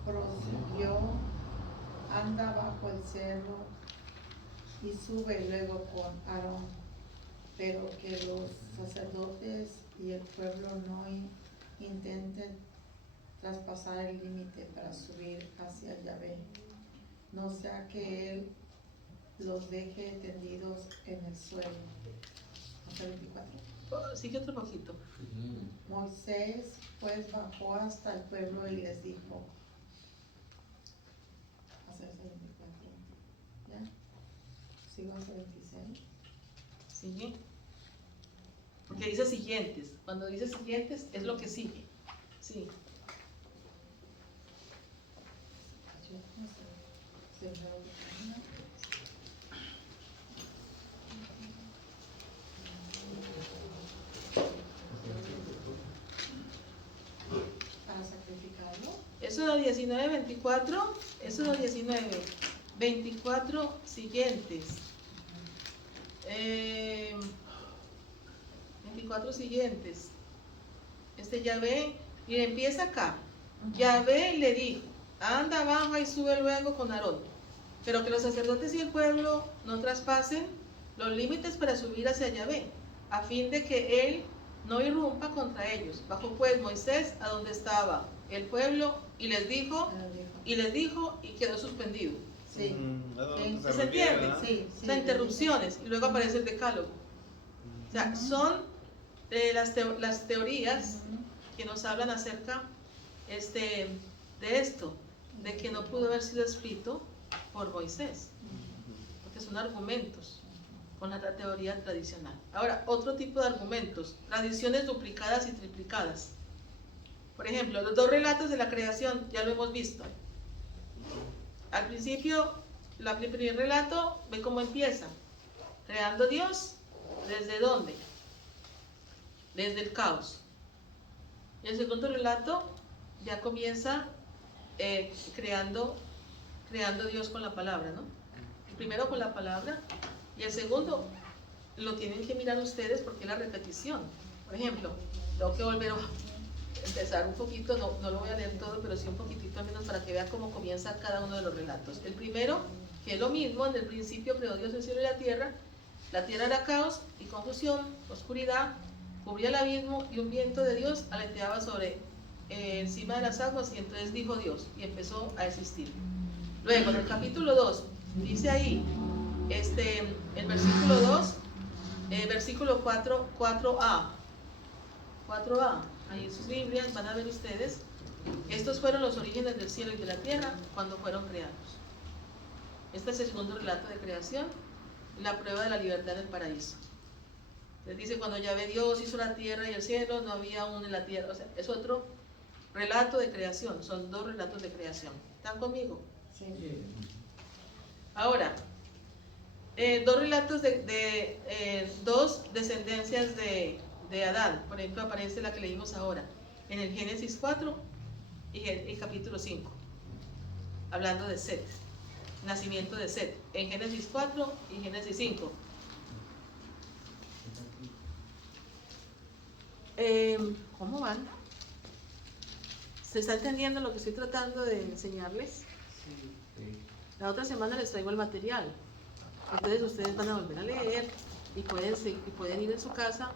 prosiguió, anda bajo el cerro y sube luego con Aarón, pero que los sacerdotes y el pueblo no intenten traspasar el límite para subir hacia Yahvé, no sea que él los deje tendidos en el suelo. Hasta 24. Sigue otro poquito. Moisés pues bajó hasta el pueblo y les dijo, hasta el 24, ¿ya? ¿Sigo hasta 26? Sigue. Porque dice siguientes. Cuando dice siguientes es lo que sigue. Sí. Yo no sé, cerré la página. ¿Para sacrificarlo? Éxodo 19:24 Éxodo 19, 24 siguientes. 24 siguientes. Yahvé, y empieza acá. Yahvé le dijo, anda, baja y sube luego con Aarón, pero que los sacerdotes y el pueblo no traspasen los límites para subir hacia Yahvé, a fin de que él no irrumpa contra ellos. Bajó pues Moisés a donde estaba el pueblo y les dijo y quedó suspendido. Sí. Eso ¿Se entiende? ¿verdad? Sí, O sea, interrupciones, y luego aparece el decálogo. O sea, son las teorías que nos hablan acerca de esto, de que no pudo haber sido escrito por Moisés, porque son argumentos con la teoría tradicional. Ahora, otro tipo de argumentos, tradiciones duplicadas y triplicadas. Por ejemplo, los dos relatos de la creación, ya lo hemos visto. Al principio, el primer relato, ve cómo empieza. Creando Dios, ¿desde dónde? Desde el caos. Y el segundo relato ya comienza creando Dios con la palabra, ¿no? El primero con la palabra y el segundo lo tienen que mirar ustedes porque es la repetición. Por ejemplo, tengo que volver a empezar un poquito, no lo voy a leer todo, pero sí un poquitito al menos para que vean cómo comienza cada uno de los relatos. El primero, que es lo mismo, en el principio creó Dios el cielo y la tierra era caos y confusión, oscuridad, cubría el abismo y un viento de Dios aleteaba sobre encima de las aguas, y entonces dijo Dios y empezó a existir. Luego en el capítulo 2 dice ahí el versículo 2, versículo 4a, ahí en sus Biblias van a ver ustedes, estos fueron los orígenes del cielo y de la tierra cuando fueron creados. Este es el segundo relato de creación, la prueba de la libertad en el paraíso. Les dice, cuando Yahvé Dios hizo la tierra y el cielo, no había aún en la tierra. O sea, es otro relato de creación, son dos relatos de creación. ¿Están conmigo? Sí. Ahora, dos relatos dos descendencias de Adán. Por ejemplo, aparece la que leímos ahora, en el Génesis 4 y el capítulo 5, hablando de Set, nacimiento de Set, en Génesis 4 y Génesis 5. ¿Cómo van? ¿Se está entendiendo lo que estoy tratando de enseñarles? La otra semana les traigo el material. Entonces ustedes van a volver a leer y pueden ir en su casa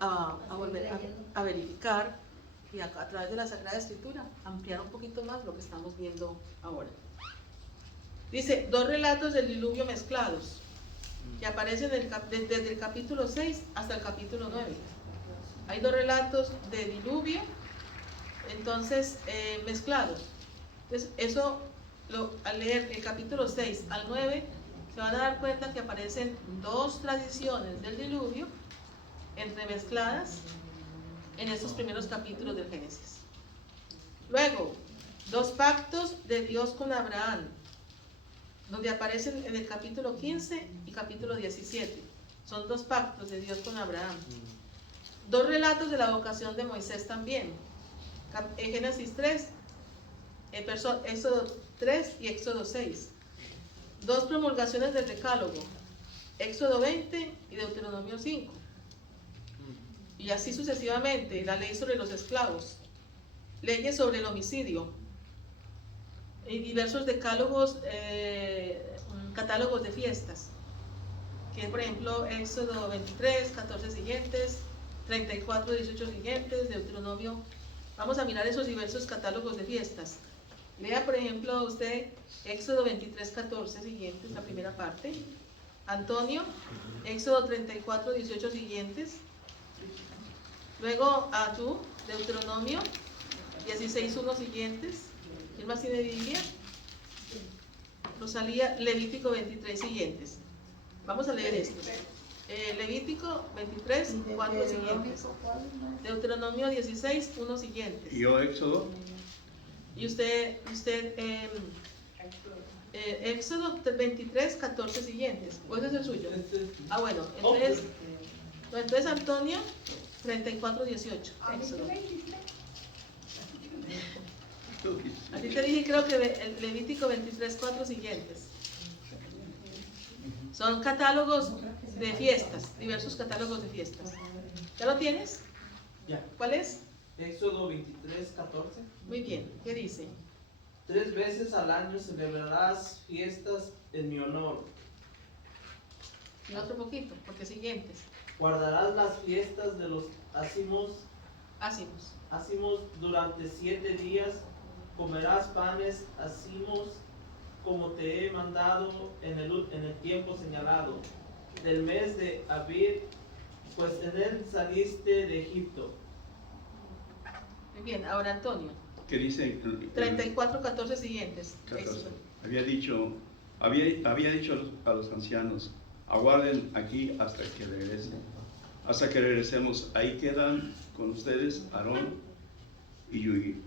a volver a verificar y a través de la Sagrada Escritura ampliar un poquito más lo que estamos viendo ahora. Dice, dos relatos del diluvio mezclados que aparecen desde el capítulo 6 hasta el capítulo 9. Hay dos relatos de diluvio, entonces mezclados. Entonces, eso, al leer el capítulo 6 al 9, se van a dar cuenta que aparecen dos tradiciones del diluvio entremezcladas en estos primeros capítulos del Génesis. Luego, dos pactos de Dios con Abraham, donde aparecen en el capítulo 15 y capítulo 17. Son dos pactos de Dios con Abraham. Dos relatos de la vocación de Moisés también. En Génesis 3, Éxodo 3 y Éxodo 6. Dos promulgaciones del Decálogo, Éxodo 20 y Deuteronomio 5. Y así sucesivamente, la ley sobre los esclavos, leyes sobre el homicidio, y diversos decálogos, catálogos de fiestas, que por ejemplo Éxodo 23, 14 siguientes, 34, 18 siguientes, Deuteronomio. Vamos a mirar esos diversos catálogos de fiestas. Lea por ejemplo usted Éxodo 23, 14 siguientes, la primera parte. Antonio, Éxodo 34, 18 siguientes. Luego tú, Deuteronomio 16, 1 siguientes. ¿Quién más tiene Biblia? Rosalía, Levítico 23 siguientes. Vamos a leer esto. Levítico 23, 4 siguientes. Deuteronomio 16, 1 siguientes. ¿Y yo Éxodo? Y usted Éxodo 23, 14 siguientes. ¿O ese es el suyo? Ah, bueno, entonces Antonio 34, 18. Éxodo. A ti te dije, creo que el Levítico 23:4 siguientes. Son catálogos de fiestas, diversos catálogos de fiestas. ¿Ya lo tienes? Ya. ¿Cuál es? Éxodo 23:14. Muy bien, ¿qué dice? 3 veces al año celebrarás fiestas en mi honor. Y otro poquito, porque siguientes. Guardarás las fiestas de los ácimos durante 7 días. Comerás panes ácimos como te he mandado en el tiempo señalado del mes de Abib, pues en él saliste de Egipto. Muy bien, ahora Antonio. ¿Qué dice? 34:14 siguientes. 14. Éxodo. Había dicho a los ancianos, aguarden aquí hasta que regresen. Hasta que regresemos, ahí quedan con ustedes Aarón y Yui.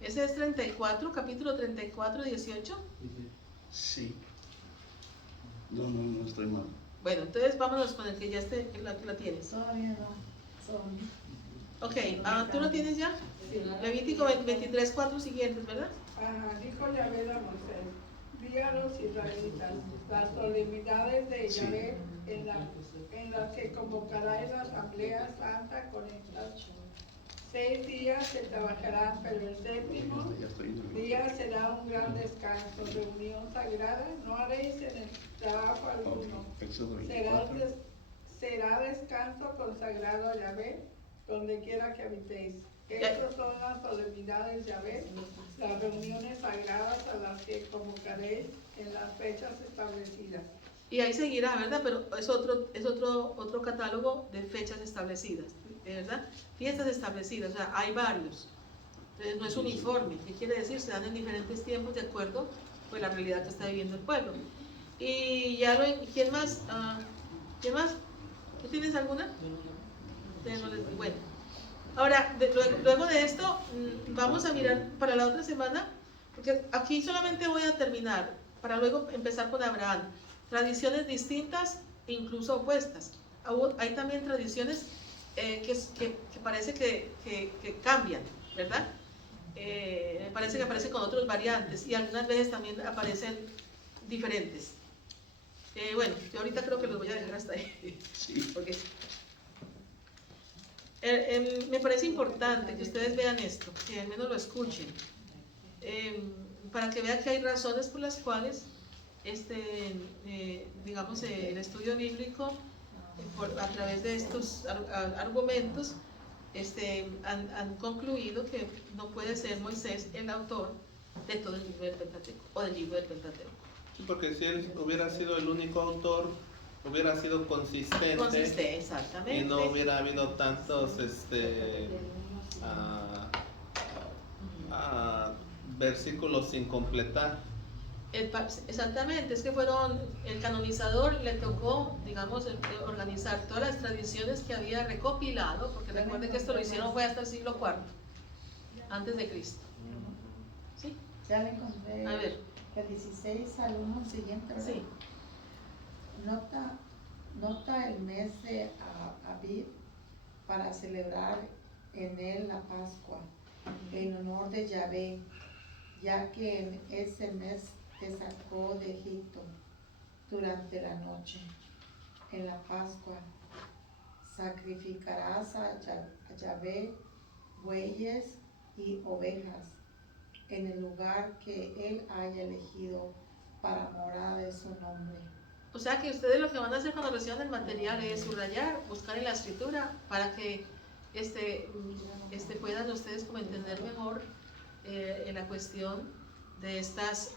Ese es 34, capítulo 34, 18. Sí. No estoy mal. Bueno, entonces vámonos con el que ya la tienes. Todavía no. Son. Ok, ¿tú lo tienes ya? Levítico 23:4 siguientes, ¿verdad? Dijo Yahvé a Moisés, di a los israelitas las solemnidades de Sí. Yahvé en las que convocará la asamblea santa con estas. 6 días se trabajarán, pero el séptimo Ya estoy en el- día será un gran descanso, reunión sagrada, no haréis en el trabajo alguno. Ok, Éxodo Será, 24. será descanso consagrado a Yahvé, donde quiera que habitéis. Estas son las solemnidades de Yahvé, las reuniones sagradas a las que convocaréis en las fechas establecidas. Y ahí seguirá, ¿verdad? Pero es otro catálogo de fechas establecidas, ¿verdad? Fiestas establecidas, o sea, hay varios. Entonces no es uniforme. ¿Qué quiere decir? Se dan en diferentes tiempos de acuerdo con la realidad que está viviendo el pueblo. Y ya ¿quién más? ¿Quién más? ¿Tú tienes alguna? Bueno. Ahora, luego de esto, vamos a mirar para la otra semana, porque aquí solamente voy a terminar, para luego empezar con Abraham. Tradiciones distintas, incluso opuestas. Hay también tradiciones que parece que cambian, ¿verdad? Me parece que aparecen con otras variantes y algunas veces también aparecen diferentes. Bueno, yo ahorita creo que los voy a dejar hasta ahí. Sí. Porque me parece importante que ustedes vean esto, que al menos lo escuchen, para que vean que hay razones por las cuales digamos, el estudio bíblico a través de estos argumentos han concluido que no puede ser Moisés el autor de todo el libro del Pentateuco o del libro del Pentateuco. Sí, porque si él hubiera sido el único autor, hubiera sido consistente Exactamente. y no hubiera habido tantos versículos sin completar. Exactamente, es que el canonizador le tocó, digamos, organizar todas las tradiciones que había recopilado, porque recuerden que esto lo hicieron fue hasta el siglo IV, antes de Cristo. ¿Sí? Ya le encontré. A ver. El 16 al 1 siguiente, ¿verdad? Sí. Nota el mes de Abib para celebrar en él la Pascua, en honor de Yahvé, ya que en ese mes te sacó de Egipto durante la noche. En la Pascua sacrificarás a Yahvé bueyes y ovejas en el lugar que él haya elegido para morada de su nombre. O sea que ustedes lo que van a hacer cuando reciban el material es subrayar, buscar en la escritura para que puedan ustedes como entender mejor en la cuestión de estas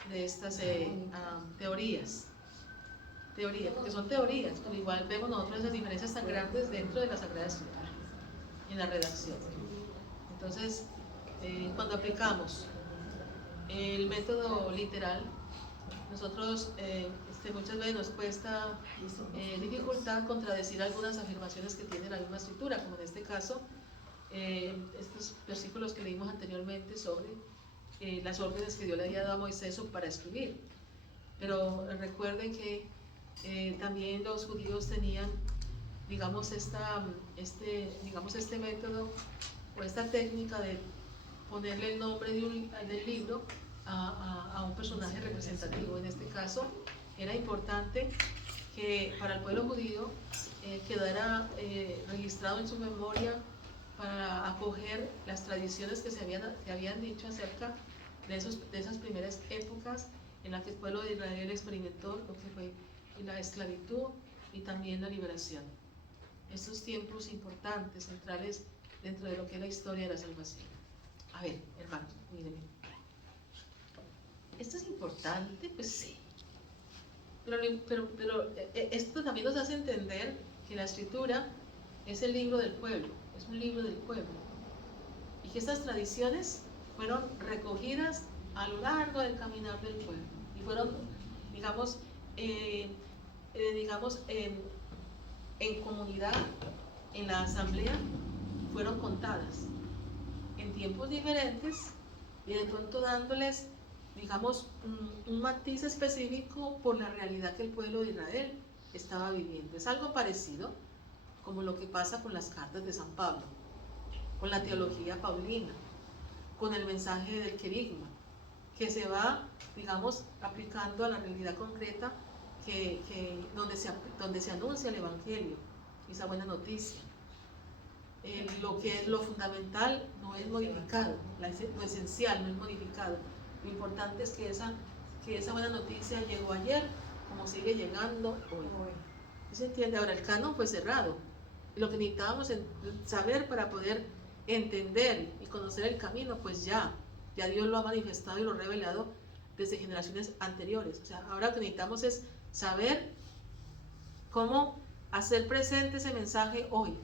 teorías, porque son teorías, pero igual vemos nosotros esas diferencias tan grandes dentro de la Sagrada Escritura, en la redacción. Entonces, cuando aplicamos el método literal, nosotros muchas veces nos cuesta dificultad contradecir algunas afirmaciones que tiene la misma escritura, como en este caso, estos versículos que leímos anteriormente sobre las órdenes que Dios le había dado a Moisés para escribir. Pero recuerden que también los judíos tenían, digamos, este método o esta técnica de ponerle el nombre del libro a un personaje representativo. En este caso, era importante que para el pueblo judío quedara registrado en su memoria para acoger las tradiciones que habían dicho acerca de esas primeras épocas en las que el pueblo de Israel experimentó lo que fue la esclavitud y también la liberación. Estos tiempos importantes, centrales dentro de lo que es la historia de la salvación. A ver, hermanos, mírenme. ¿Esto es importante? Pues sí. Pero esto también nos hace entender que la escritura es el libro del pueblo, es un libro del pueblo. Y que estas tradiciones fueron recogidas a lo largo del caminar del pueblo. Y fueron, digamos, en comunidad, en la asamblea, fueron contadas en tiempos diferentes y de pronto dándoles, digamos, un matiz específico por la realidad que el pueblo de Israel estaba viviendo. Es algo parecido como lo que pasa con las cartas de San Pablo, con la teología paulina, con el mensaje del querigma, que se va, digamos, aplicando a la realidad concreta donde se anuncia el Evangelio, esa buena noticia. Lo que es lo fundamental no es modificado, lo esencial no es modificado. Lo importante es que esa buena noticia llegó ayer, como sigue llegando hoy. ¿Se entiende? Ahora el canon fue cerrado. Y lo que necesitábamos saber para poder entender y conocer el camino, pues ya Dios lo ha manifestado y lo ha revelado desde generaciones anteriores. O sea, ahora lo que necesitamos es saber cómo hacer presente ese mensaje hoy.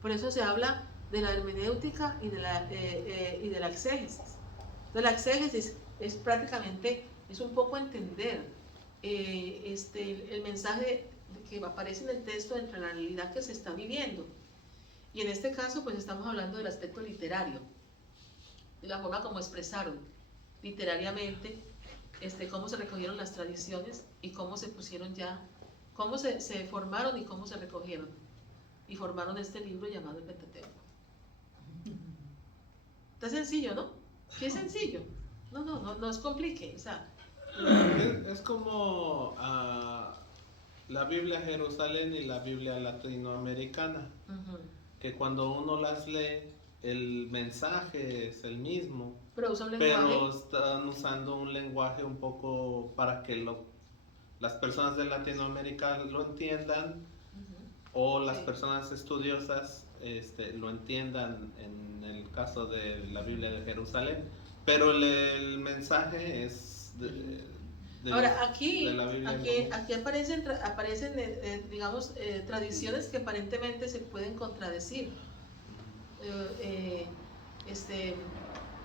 Por eso se habla de la hermenéutica y de la exégesis. Entonces la exégesis es prácticamente, es un poco entender el mensaje que aparece en el texto entre la realidad que se está viviendo. Y en este caso, pues estamos hablando del aspecto literario, de la forma como expresaron literariamente cómo se recogieron las tradiciones y cómo se pusieron ya, cómo se formaron y cómo se recogieron. Y formaron este libro llamado el Pentateuco. Está sencillo, ¿no? ¿Qué es sencillo? No es complique. O sea, es como la Biblia Jerusalén y la Biblia latinoamericana, que cuando uno las lee, el mensaje es el mismo, pero usa un lenguaje. pero están usando un lenguaje un poco para que las personas de Latinoamérica lo entiendan, o las personas estudiosas lo entiendan en el caso de la Biblia de Jerusalén, pero el mensaje es Ahora aquí de la Biblia. aquí aparecen digamos, tradiciones que aparentemente se pueden contradecir.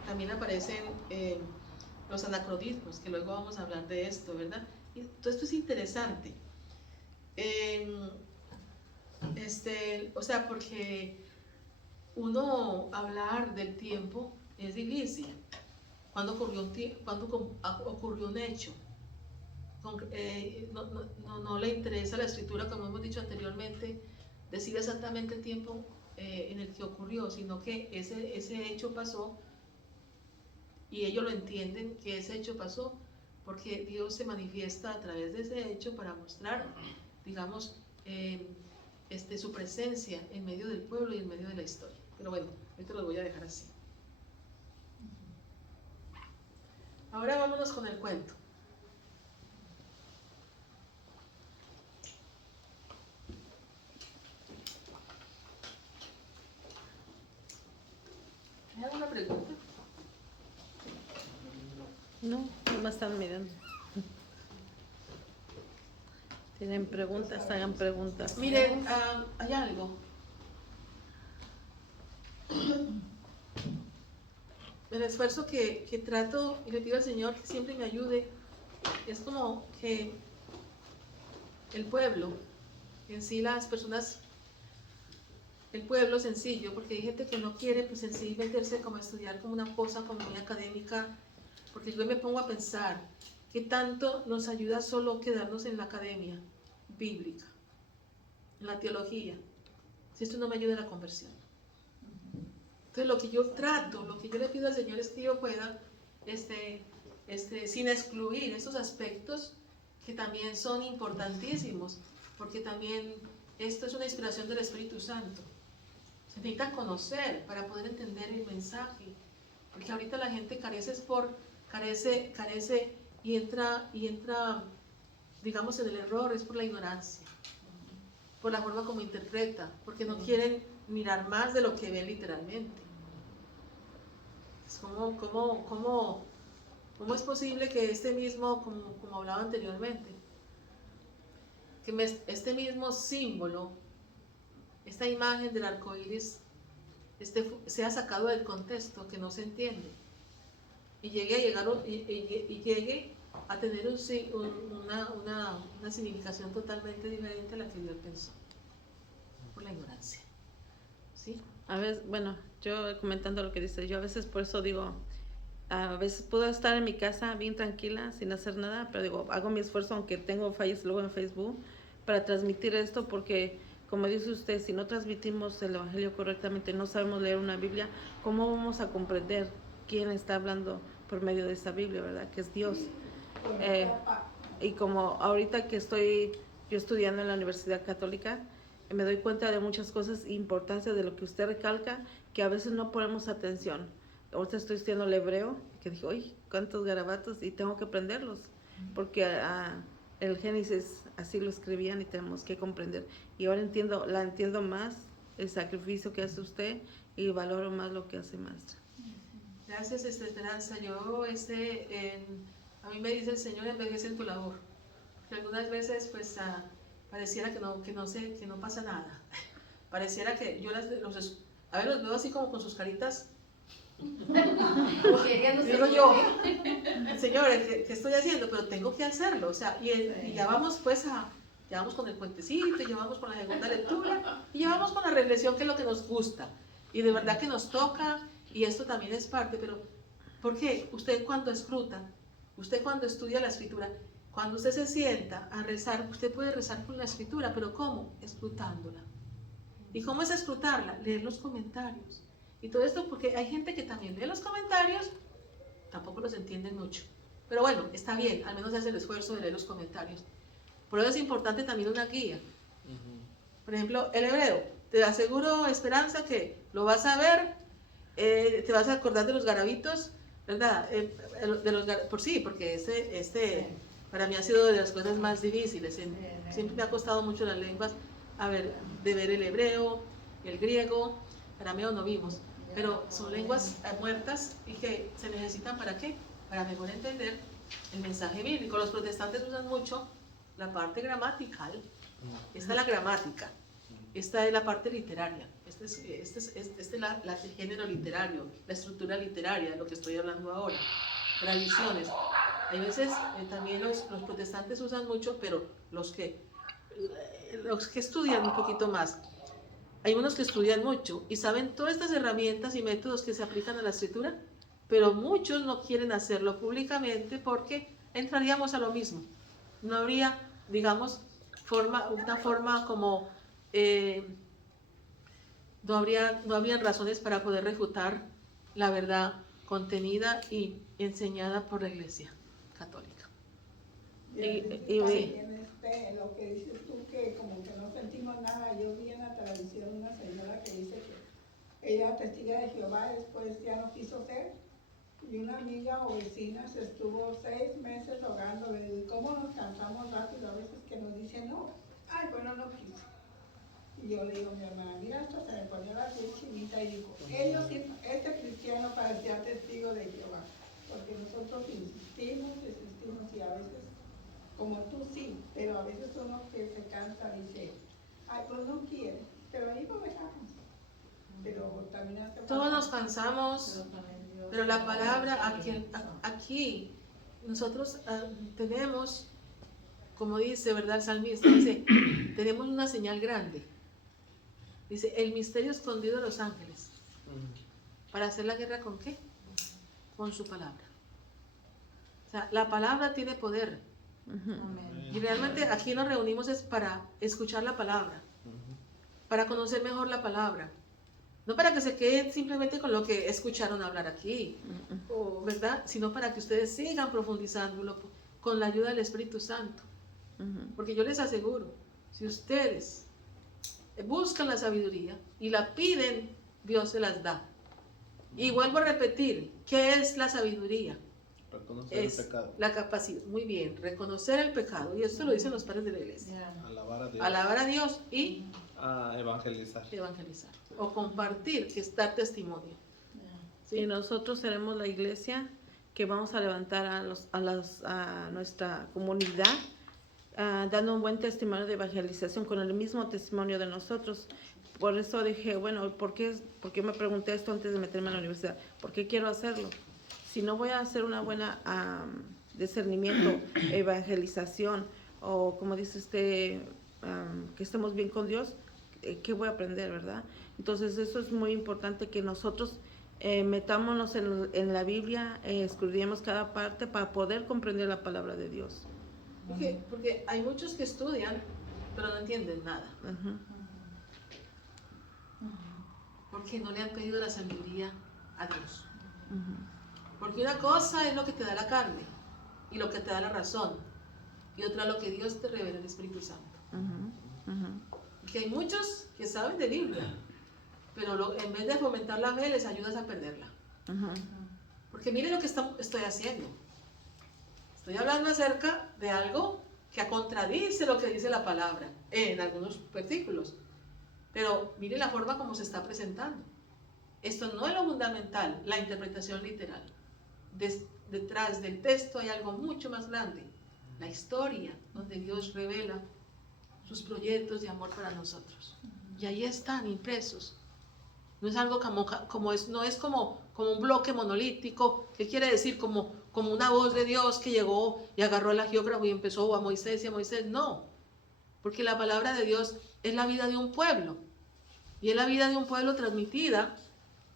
También aparecen los anacronismos, que luego vamos a hablar de esto, ¿verdad? Y todo esto es interesante. O sea, porque uno hablar del tiempo es difícil. Cuando ocurrió un hecho, no le interesa a la escritura, como hemos dicho anteriormente, decir exactamente el tiempo en el que ocurrió, sino que ese hecho pasó y ellos lo entienden que ese hecho pasó porque Dios se manifiesta a través de ese hecho para mostrar, digamos, su presencia en medio del pueblo y en medio de la historia. Pero bueno, esto lo voy a dejar así. Ahora vámonos con el cuento. ¿Me hago una pregunta? No, nomás están mirando. Tienen preguntas, hagan preguntas. Miren, hay algo. El esfuerzo que trato y le pido al Señor que siempre me ayude es como que el pueblo, en sí las personas, el pueblo sencillo, porque hay gente que no quiere pues en sí meterse como a estudiar como una cosa como muy académica, porque yo me pongo a pensar qué tanto nos ayuda solo quedarnos en la academia bíblica, en la teología, si esto no me ayuda a la conversión. Entonces lo que yo trato, lo que yo le pido al Señor es que yo pueda, sin excluir esos aspectos que también son importantísimos, porque también esto es una inspiración del Espíritu Santo. Se necesita conocer para poder entender el mensaje, porque ahorita la gente carece y entra, digamos, en el error, es por la ignorancia, por la forma como interpreta, porque no quieren mirar más de lo que ven literalmente. ¿Cómo es posible que este mismo, como hablaba anteriormente, que este mismo símbolo, esta imagen del arco iris, sea sacado del contexto, que no se entiende, y llegue a tener una significación totalmente diferente a la que Dios pensó, por la ignorancia? ¿Sí? A veces, bueno, yo comentando lo que dice, yo a veces por eso digo, a veces puedo estar en mi casa bien tranquila, sin hacer nada, pero digo, hago mi esfuerzo, aunque tengo fallas luego en Facebook, para transmitir esto, porque como dice usted, si no transmitimos el Evangelio correctamente, no sabemos leer una Biblia, ¿cómo vamos a comprender quién está hablando por medio de esa Biblia, verdad? Que es Dios. Y como ahorita que estoy yo estudiando en la Universidad Católica, me doy cuenta de muchas cosas e importancia de lo que usted recalca, que a veces no ponemos atención. Ahorita estoy estudiando el hebreo, que dije, oye, cuántos garabatos, y tengo que aprenderlos, porque el Génesis así lo escribían y tenemos que comprender. Y ahora la entiendo más, el sacrificio que hace usted, y valoro más lo que hace maestra. Gracias, Esperanza. A mí me dice el Señor, envejece en tu labor. Porque algunas veces, pues, pareciera que no pasa nada. Pareciera que yo los veo así como con sus caritas. Digo yo, Señor, ¿qué estoy haciendo? Pero tengo que hacerlo. O sea, y ya vamos ya vamos con el puentecito, ya vamos con la segunda lectura, y ya vamos con la reflexión, que es lo que nos gusta. Y de verdad que nos toca, y esto también es parte, pero ¿por qué? Usted cuando escruta, usted cuando estudia la escritura, cuando usted se sienta a rezar, usted puede rezar con la escritura, pero ¿cómo? Escrutándola. ¿Y cómo es escrutarla? Leer los comentarios. Y todo esto porque hay gente que también lee los comentarios, tampoco los entienden mucho. Pero bueno, está bien, al menos hace el esfuerzo de leer los comentarios. Por eso es importante también una guía. Por ejemplo, el hebreo. Te aseguro, Esperanza, que lo vas a ver, te vas a acordar de los garabitos, ¿verdad? Porque para mí ha sido de las cosas más difíciles. Siempre me ha costado mucho las lenguas, de ver el hebreo, el griego, arameo no vimos, pero son lenguas muertas y que se necesitan ¿para qué? Para mejor entender el mensaje bíblico. Los protestantes usan mucho la parte gramatical. Esta es la gramática, esta es la parte literaria, este es el género literario, la estructura literaria, de lo que estoy hablando ahora, tradiciones. Hay veces también los protestantes usan mucho, pero los que estudian un poquito más, hay unos que estudian mucho y saben todas estas herramientas y métodos que se aplican a la escritura, pero muchos no quieren hacerlo públicamente porque entraríamos a lo mismo. No habría, digamos, una forma como, no habrían razones para poder refutar la verdad contenida y enseñada por la Iglesia Católica. Lo que dices tú, que como que no sentimos nada. Yo vi en la televisión una señora que dice que ella era testiga de Jehová, después ya no quiso ser, y una amiga o vecina se estuvo 6 meses rogándole. ¿Cómo nos cansamos rápido a veces que nos dicen no? Ay, bueno, no quiso. Y yo le digo a mi hermana, mira, hasta se me ponía la piel chinita, y dijo, este cristiano parecía testigo de Jehová, porque nosotros insistimos, y a veces, como tú sí, pero a veces uno que se cansa dice, ay, pues no quiere, pero ahí lo dejamos. Pero también hace Todos nos cansamos, pero la palabra aquí nosotros tenemos, como dice, ¿verdad? El salmista dice, tenemos una señal grande. Dice, el misterio escondido de los ángeles. ¿Para hacer la guerra con qué? Con su palabra. O sea, la palabra tiene poder. Y realmente aquí nos reunimos es para escuchar la palabra, para conocer mejor la palabra, No para que se queden simplemente con lo que escucharon hablar aquí, ¿verdad? Sino para que ustedes sigan profundizándolo con la ayuda del Espíritu Santo. Porque yo les aseguro, si ustedes buscan la sabiduría y la piden, Dios se las da. Y vuelvo a repetir, ¿qué es la sabiduría? Reconocer Es el pecado. la capacidad, muy bien, reconocer el pecado. Y esto lo dicen los padres de la iglesia. Alabar a Dios. Alabar a Dios y A evangelizar. evangelizar. O compartir, que es dar testimonio. ¿Sí? Y nosotros seremos la iglesia que vamos a levantar a nuestra comunidad, dando un buen testimonio de evangelización con el mismo testimonio de nosotros. Por eso dije, bueno, ¿por qué me pregunté esto antes de meterme a la universidad? ¿Por qué quiero hacerlo? Si no voy a hacer una buena discernimiento, evangelización, o como dice usted, que estemos bien con Dios, ¿qué voy a aprender, verdad? Entonces eso es muy importante, que nosotros metámonos en la Biblia, escudriñemos cada parte para poder comprender la palabra de Dios. Porque hay muchos que estudian, pero no entienden nada. Porque no le han pedido la sabiduría a Dios. Porque una cosa es lo que te da la carne y lo que te da la razón, y otra lo que Dios te revela, el Espíritu Santo. Que hay muchos que saben de Biblia, pero en vez de fomentar la fe, les ayudas a perderla. Porque miren lo que estoy haciendo. Estoy hablando acerca de algo que contradice lo que dice la palabra en algunos versículos. Pero miren la forma como se está presentando. Esto no es lo fundamental, la interpretación literal. Detrás del texto hay algo mucho más grande, la historia, donde Dios revela sus proyectos de amor para nosotros. Y ahí están impresos. No es algo no es como un bloque monolítico, que quiere decir como una voz de Dios que llegó y agarró al geógrafo y empezó a Moisés y a Moisés. No, porque la palabra de Dios es la vida de un pueblo, y es la vida de un pueblo transmitida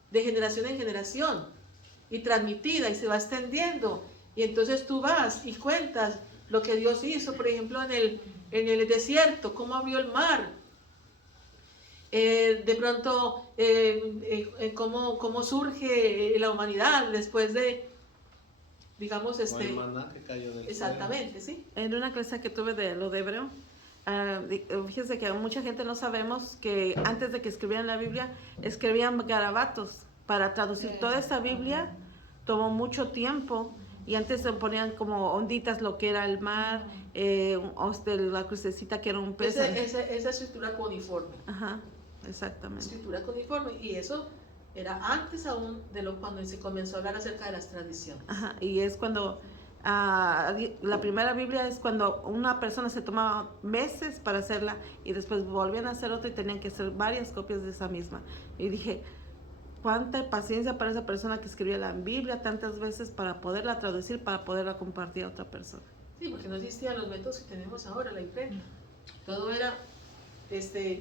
de generación en generación, y transmitida, y se va extendiendo, y entonces tú vas y cuentas lo que Dios hizo, por ejemplo, en el desierto, cómo abrió el mar, de pronto cómo surge la humanidad después de, digamos, O el maná que cayó del exactamente, ¿sí? En una clase que tuve de lo de hebreo, fíjense que mucha gente no sabemos que antes de que escribieran la Biblia, escribían garabatos. Para traducir toda esa Biblia tomó mucho tiempo, y antes se ponían como onditas lo que era el mar, la crucecita que era un pez. Esa escritura cuneiforme. Ajá, exactamente. Escritura cuneiforme, y eso era antes aún de cuando se comenzó a hablar acerca de las tradiciones. Ajá, y es cuando la primera Biblia es cuando una persona se tomaba meses para hacerla, y después volvían a hacer otra y tenían que hacer varias copias de esa misma. Y dije, cuánta paciencia para esa persona que escribía la Biblia tantas veces para poderla traducir, para poderla compartir a otra persona. Sí, porque no existían los métodos que tenemos ahora, la imprenta. Todo era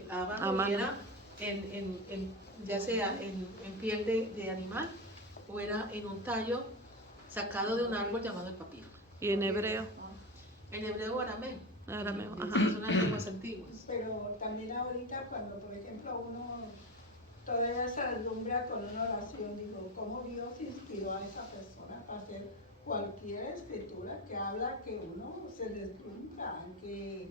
a mano, y era ya sea en piel de animal, o era en un tallo sacado de un árbol llamado el papiro. Y en hebreo. En hebreo o arameo. Arameo, Son ajá. las lenguas antiguas. Pero también ahorita cuando, por ejemplo, uno todavía se deslumbra con una oración, digo, ¿cómo Dios inspiró a esa persona para hacer cualquier escritura que habla que uno se deslumbra, que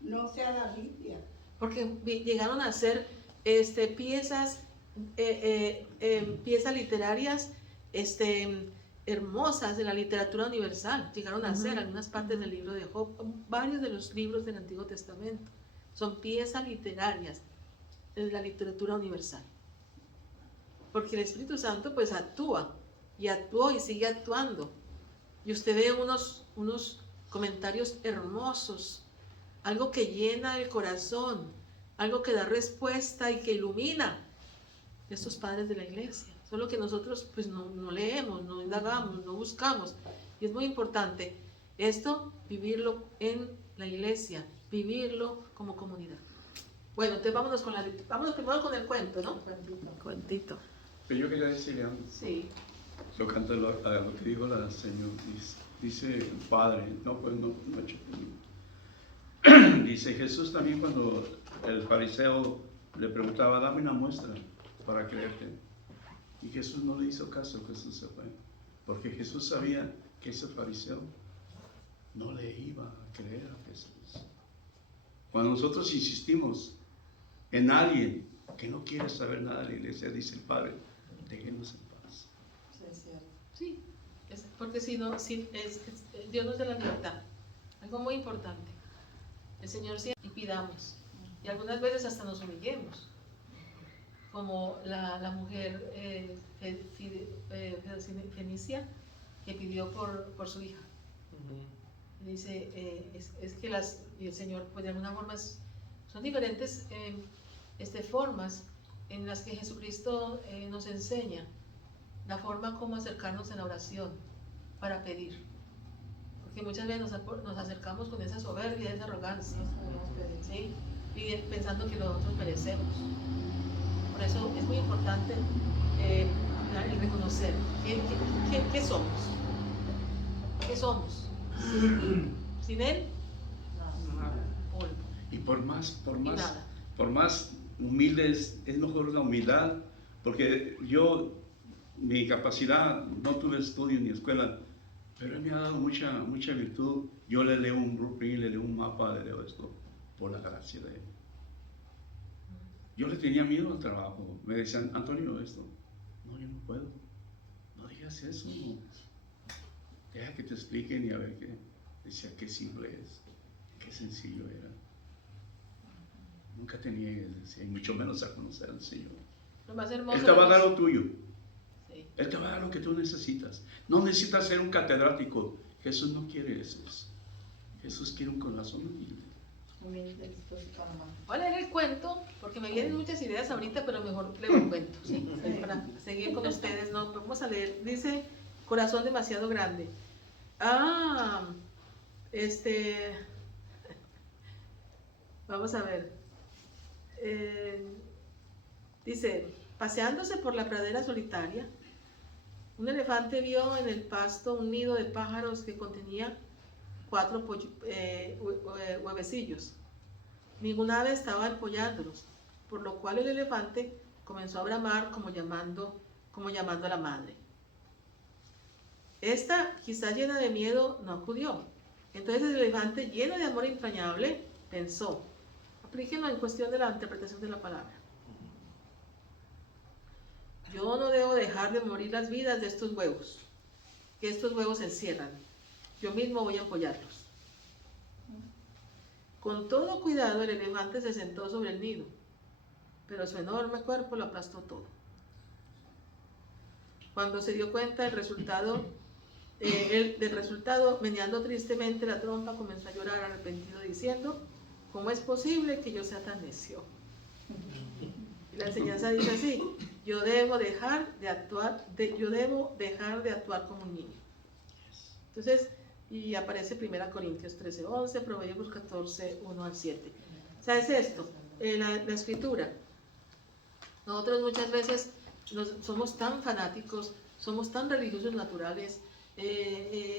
no sea la Biblia? Porque llegaron a ser piezas literarias hermosas de la literatura universal. Llegaron a ser algunas partes del libro de Job, varios de los libros del Antiguo Testamento son piezas literarias de la literatura universal. Porque el Espíritu Santo pues actúa, y actuó y sigue actuando. Y usted ve unos comentarios hermosos, algo que llena el corazón, algo que da respuesta y que ilumina estos padres de la iglesia. Solo que nosotros pues no leemos, no indagamos, no buscamos. Y es muy importante esto, vivirlo en la iglesia, vivirlo como comunidad. Bueno, entonces vámonos primero con el cuento, ¿no? Cuentito. Pero yo quería decirle algo. Sí. Lo que dijo la señora, dice el padre, dice Jesús también, cuando el fariseo le preguntaba, dame una muestra para creerte. Y Jesús no le hizo caso, Jesús se fue. Porque Jesús sabía que ese fariseo no le iba a creer a Jesús. Cuando nosotros insistimos en alguien que no quiere saber nada de la iglesia, dice el Padre, déjenos en paz. Sí, es cierto. Sí, porque si no, Dios nos da la libertad. Algo muy importante. El Señor siempre y pidamos. Y algunas veces hasta nos humillemos. Como la mujer Fenicia que pidió por su hija. Dice, es que y el Señor, pues de alguna forma, son diferentes formas en las que Jesucristo nos enseña la forma como acercarnos en la oración para pedir. Porque muchas veces nos acercamos con esa soberbia, esa arrogancia, ¿sí? Y pensando que nosotros merecemos. Por eso es muy importante el reconocer qué somos. ¿Qué somos? Sin Él, polvo. Y por más nada. humildes, es mejor la humildad, porque mi capacidad, no tuve estudio ni escuela, pero Él me ha dado mucha virtud. Yo le leo un blueprint, le leo un mapa, le leo esto, por la gracia de Él. Yo le tenía miedo al trabajo. Me decían, Antonio, esto. No, yo no puedo. No digas eso. No. Deja que te expliquen y a ver qué. Decía, qué simple es. Qué sencillo era. Nunca te niegues, decía, y mucho menos a conocer al Señor. Lo más hermoso. Él te va a dar lo tuyo. Sí. Él te va a dar lo que tú necesitas. No necesitas ser un catedrático. Jesús no quiere eso. Jesús quiere un corazón humilde. Humilde, dispuesto a amar. Voy a leer el cuento, porque me vienen muchas ideas ahorita, pero mejor leo el cuento, ¿sí? Para seguir con ustedes, ¿no? Vamos a leer. Dice, corazón demasiado grande. Vamos a ver. Dice, paseándose por la pradera solitaria, un elefante vio en el pasto un nido de pájaros que contenía 4 huevecillos. Ninguna ave estaba empollándolos, por lo cual el elefante comenzó a bramar como llamando a la madre. Esta, quizá llena de miedo, no acudió. Entonces el elefante, lleno de amor entrañable, pensó, aplíquenlo en cuestión de la interpretación de la palabra. Yo no debo dejar de morir las vidas de estos huevos, que estos huevos encierran. Yo mismo voy a empollarlos. Con todo cuidado el elefante se sentó sobre el nido, pero su enorme cuerpo lo aplastó todo. Cuando se dio cuenta del resultado, meneando tristemente la trompa, comenzó a llorar arrepentido diciendo, ¿cómo es posible que yo sea tan necio? Y la enseñanza dice así, yo debo dejar de actuar como un niño. Entonces, y aparece 1 Corintios 13:11, Proverbios 14:1-7. O sea, es esto, la escritura. Nosotros muchas veces somos tan fanáticos, somos tan religiosos naturales,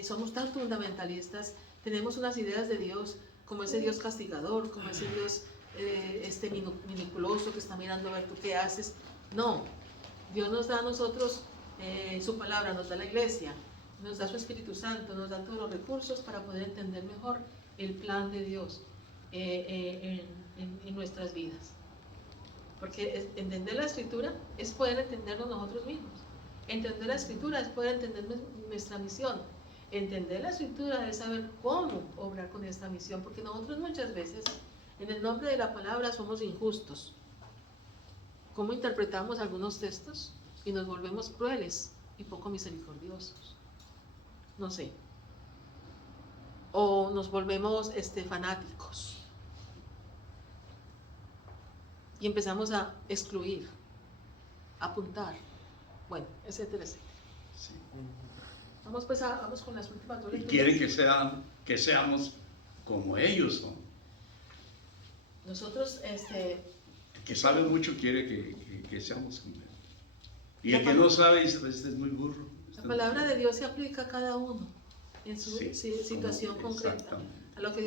somos tan fundamentalistas, tenemos unas ideas de Dios como ese Dios castigador, como ese Dios manipuloso que está mirando a ver tú qué haces. No, Dios nos da a nosotros su palabra, nos da la iglesia, nos da su Espíritu Santo, nos da todos los recursos para poder entender mejor el plan de Dios en nuestras vidas. Porque entender la Escritura es poder entendernos nosotros mismos. Entender la Escritura es poder entender nuestra misión. Entender la Escritura es saber cómo obrar con esta misión, porque nosotros muchas veces, en el nombre de la palabra, somos injustos. ¿Cómo interpretamos algunos textos? Y nos volvemos crueles y poco misericordiosos. No sé. O nos volvemos fanáticos. Y empezamos a excluir, a apuntar, bueno, etcétera, etcétera. Sí. Vamos con las últimas dos Y lecturas. quieren que seamos como ellos son. Nosotros, El que sabe mucho quiere que seamos como él. Y el que no sabe dice, este es muy burro. la palabra de Dios se aplica a cada uno en su Sí, situación concreta. exactamente. A lo que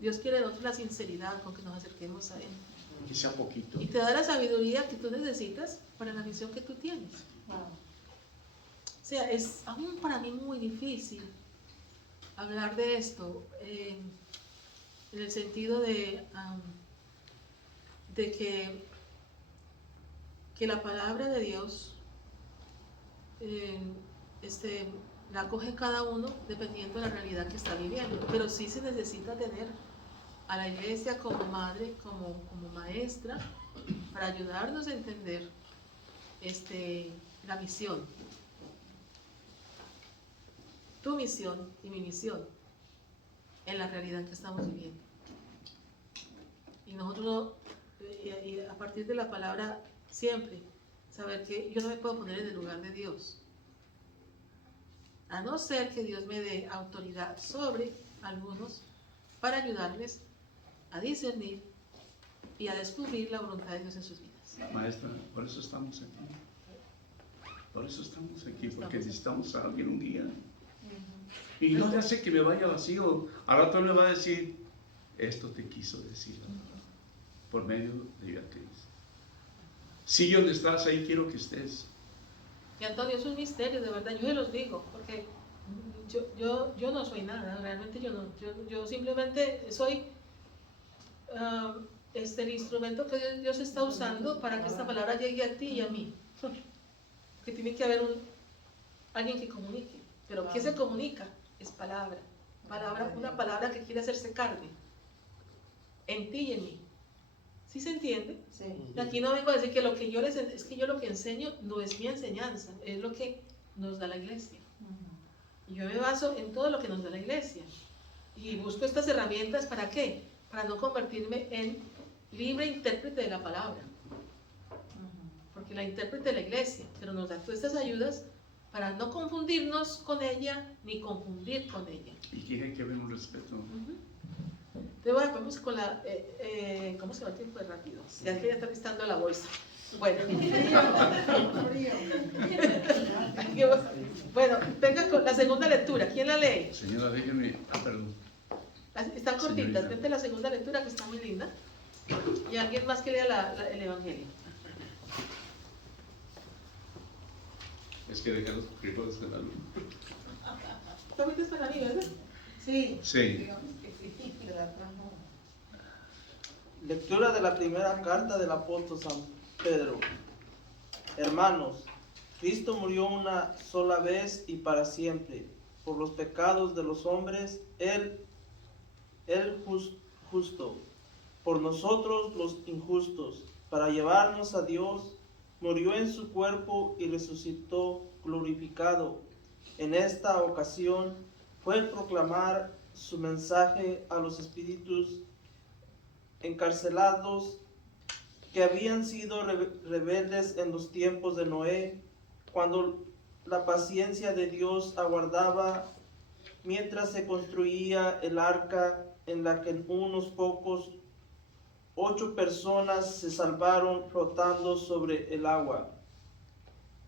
Dios quiere de nosotros la sinceridad con que nos acerquemos a Él. que sea poquito. Y te da la sabiduría que tú necesitas para la misión que tú tienes. Wow. O sea, es aún para mí muy difícil hablar de esto en el sentido de que la palabra de Dios la coge cada uno dependiendo de la realidad que está viviendo. Pero sí se necesita tener a la iglesia como madre, como maestra, para ayudarnos a entender la misión. Tu misión y mi misión en la realidad que estamos viviendo. Y nosotros, y a partir de la palabra, siempre saber que yo no me puedo poner en el lugar de Dios. A no ser que Dios me dé autoridad sobre algunos para ayudarles a discernir y a descubrir la voluntad de Dios en sus vidas. Maestra, por eso estamos aquí. Por eso estamos aquí, porque necesitamos a alguien, un guía. Y no le hace que me vaya vacío. Al rato le va a decir, esto te quiso decir por medio de Beatriz. Sigue donde estás, ahí quiero que estés. Y Antonio, es un misterio, de verdad, yo se los digo, porque yo no soy nada, realmente yo simplemente soy el instrumento que Dios está usando para que esta palabra llegue a ti y a mí. Que tiene que haber alguien que comunique, pero ¿qué se comunica? Es palabra, una palabra que quiere hacerse carne, en ti y en mí. ¿Sí se entiende? Sí. Y aquí no vengo a decir que lo que es que yo lo que enseño no es mi enseñanza, es lo que nos da la iglesia. Y yo me baso en todo lo que nos da la iglesia. Y busco estas herramientas, ¿para qué? Para no convertirme en libre intérprete de la palabra. Porque la intérprete de la iglesia, pero nos da todas estas ayudas para no confundirnos con ella, ni confundir con ella. Y que hay que haber un respeto. Entonces, vamos con la... ¿cómo se va el tiempo de rápido? Ya que ya está listando la bolsa. Bueno. Bueno, venga con la segunda lectura. ¿Quién la lee? Señora, déjeme... perdón. Están cortitas. Señorita. Vente la segunda lectura, que está muy linda. Y alguien más que lea el Evangelio. Es que dejar los frijoles de la luz. También es para mí, ¿verdad? Sí. Sí. Digamos que sí, de la trajo. Lectura de la primera carta del apóstol San Pedro. Hermanos, Cristo murió una sola vez y para siempre por los pecados de los hombres, Él justo, por nosotros los injustos, para llevarnos a Dios, murió en su cuerpo y resucitó glorificado. En esta ocasión fue el proclamar su mensaje a los espíritus encarcelados que habían sido rebeldes en los tiempos de Noé, cuando la paciencia de Dios aguardaba mientras se construía el arca en la que unos pocos 8 personas se salvaron flotando sobre el agua.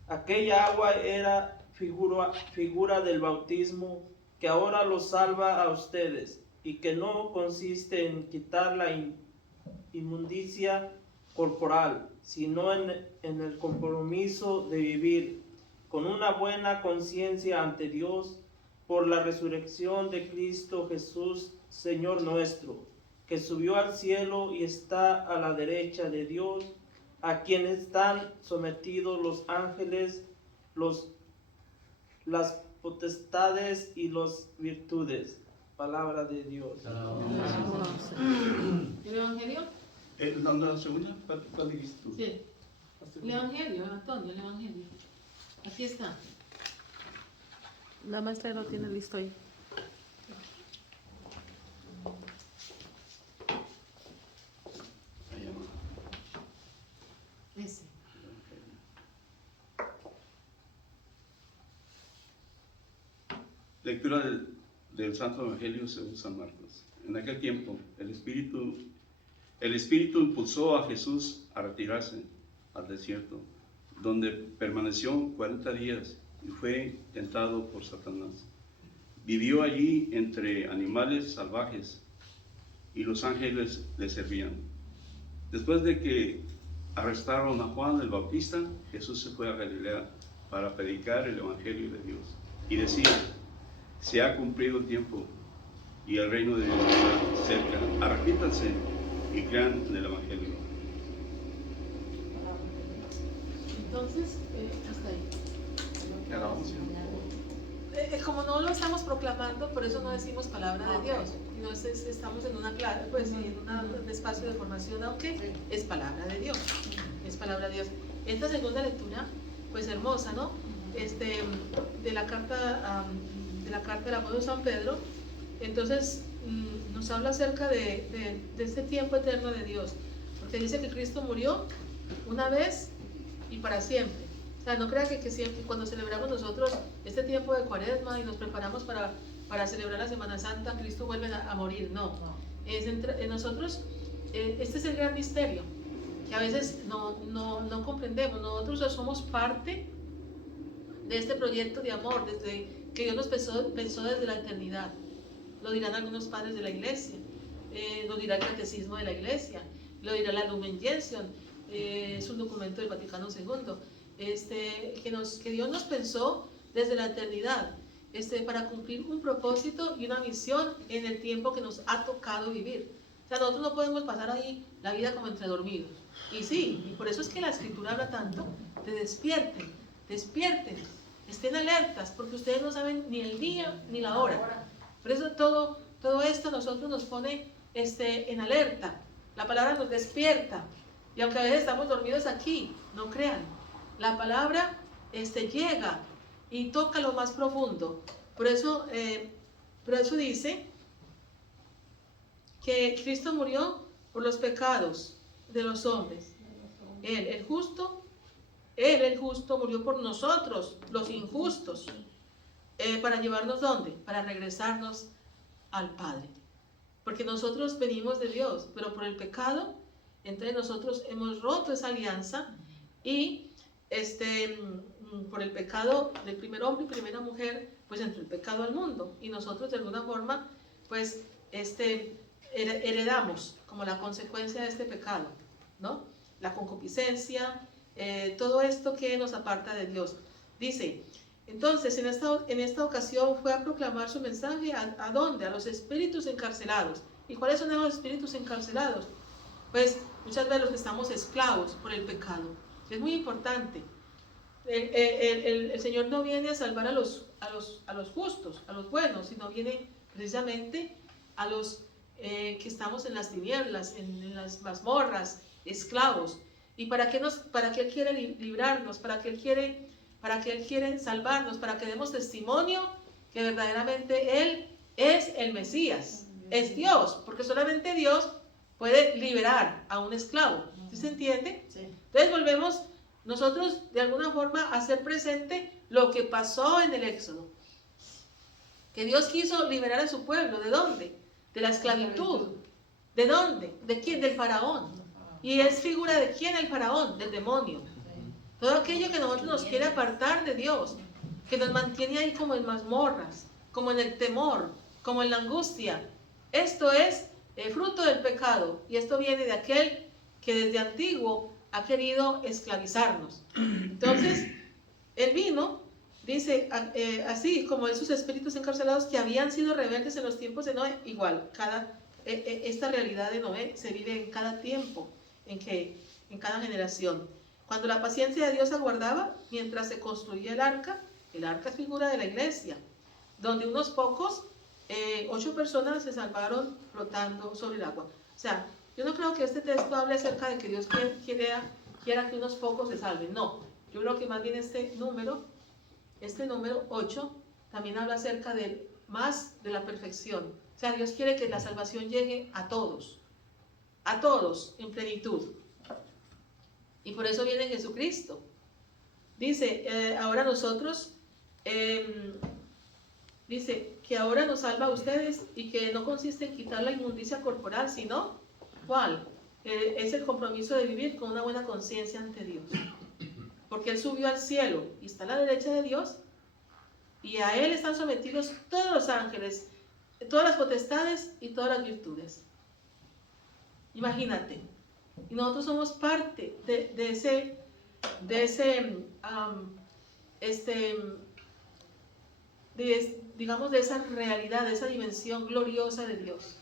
Aquella agua era figura del bautismo que ahora los salva a ustedes y que no consiste en quitar la inmundicia corporal, sino en el compromiso de vivir con una buena conciencia ante Dios por la resurrección de Cristo Jesús, Señor nuestro, que subió al cielo y está a la derecha de Dios, a quien están sometidos los ángeles, las potestades y las virtudes. Palabra de Dios. ¿El Evangelio? La segunda, ¿cuál dijiste tú? Sí. El Evangelio, Antonio, el Evangelio. Aquí está. La maestra lo tiene listo ahí. Ese. Lectura del Santo Evangelio según San Marcos. En aquel tiempo, el Espíritu impulsó a Jesús a retirarse al desierto, donde permaneció 40 días y fue tentado por Satanás. Vivió allí entre animales salvajes y los ángeles le servían. Después de que arrestaron a Juan el Bautista, Jesús se fue a Galilea para predicar el Evangelio de Dios y decir: se ha cumplido el tiempo y el reino de Dios está cerca. Arrepíntanse y crean en el Evangelio. Entonces, hasta ahí. Ya la vamos. Como no lo estamos proclamando, por eso no decimos palabra de Dios. No estamos en una clase, pues en un espacio de formación, aunque es palabra de Dios. Es palabra de Dios. Esta segunda lectura, pues hermosa, ¿no? De la carta del apóstol San Pedro. Entonces nos habla acerca de este tiempo eterno de Dios, porque dice que Cristo murió una vez y para siempre. O sea, no crea que siempre, cuando celebramos nosotros este tiempo de Cuaresma y nos preparamos para celebrar la Semana Santa, Cristo vuelve a morir. No, en nosotros este es el gran misterio que a veces no comprendemos. Nosotros somos parte de este proyecto de amor desde que Dios nos pensó desde la eternidad. Lo dirán algunos padres de la iglesia, lo dirá el catecismo de la iglesia, lo dirá la Lumen Gentium, es un documento del Vaticano II, que Dios nos pensó desde la eternidad, para cumplir un propósito y una misión en el tiempo que nos ha tocado vivir. O sea, nosotros no podemos pasar ahí la vida como entre dormidos. Y sí, y por eso es que la Escritura habla tanto de despierten, estén alertas, porque ustedes no saben ni el día ni la hora. Por eso todo esto a nosotros nos pone en alerta. La palabra nos despierta. Y aunque a veces estamos dormidos aquí, no crean, la palabra llega y toca lo más profundo. Por eso dice que Cristo murió por los pecados de los hombres. Él, el justo, murió por nosotros, los injustos. ¿Para llevarnos dónde? Para regresarnos al Padre. Porque nosotros venimos de Dios, pero por el pecado, entre nosotros hemos roto esa alianza y por el pecado del primer hombre y primera mujer, pues entró el pecado al mundo. Y nosotros de alguna forma, pues heredamos como la consecuencia de este pecado, ¿no? La concupiscencia, todo esto que nos aparta de Dios. Dice, entonces en esta ocasión fue a proclamar su mensaje ¿a dónde? A los espíritus encarcelados. ¿Y cuáles son esos espíritus encarcelados? Pues muchas veces los que estamos esclavos por el pecado. Es muy importante. El Señor no viene a salvar a los justos, a los buenos, sino viene precisamente a los que estamos en las tinieblas, en las mazmorras, esclavos. ¿Y para qué Él quiere librarnos? ¿Para qué Él quiere salvarnos? Para que demos testimonio que verdaderamente Él es el Mesías, es Dios, porque solamente Dios puede liberar a un esclavo. ¿Sí se entiende? Sí. Entonces volvemos nosotros de alguna forma a hacer presente lo que pasó en el Éxodo. Que Dios quiso liberar a su pueblo. ¿De dónde? De la esclavitud. ¿De dónde? ¿De quién? Del faraón. ¿Y es figura de quién el faraón? Del demonio. Todo aquello que nosotros nos quiere apartar de Dios, que nos mantiene ahí como en mazmorras, como en el temor, como en la angustia. Esto es fruto del pecado, y esto viene de aquel que desde antiguo ha querido esclavizarnos. Entonces, Él vino, dice, así como esos espíritus encarcelados que habían sido rebeldes en los tiempos de Noé, igual, esta realidad de Noé se vive en cada tiempo, en cada generación. Cuando la paciencia de Dios aguardaba, mientras se construía el arca es figura de la iglesia, donde unos pocos, 8 personas se salvaron flotando sobre el agua. O sea, yo no creo que este texto hable acerca de que Dios quiera que unos pocos se salven. No, yo creo que más bien este número 8 también habla acerca más de la perfección. O sea, Dios quiere que la salvación llegue a todos en plenitud. Y por eso viene Jesucristo. Dice, ahora nosotros, dice que ahora nos salva a ustedes y que no consiste en quitar la inmundicia corporal, sino, ¿cuál? Es el compromiso de vivir con una buena conciencia ante Dios. Porque Él subió al cielo y está a la derecha de Dios, y a Él están sometidos todos los ángeles, todas las potestades y todas las virtudes. Imagínate, Y nosotros somos parte digamos, de esa realidad, de esa dimensión gloriosa de Dios.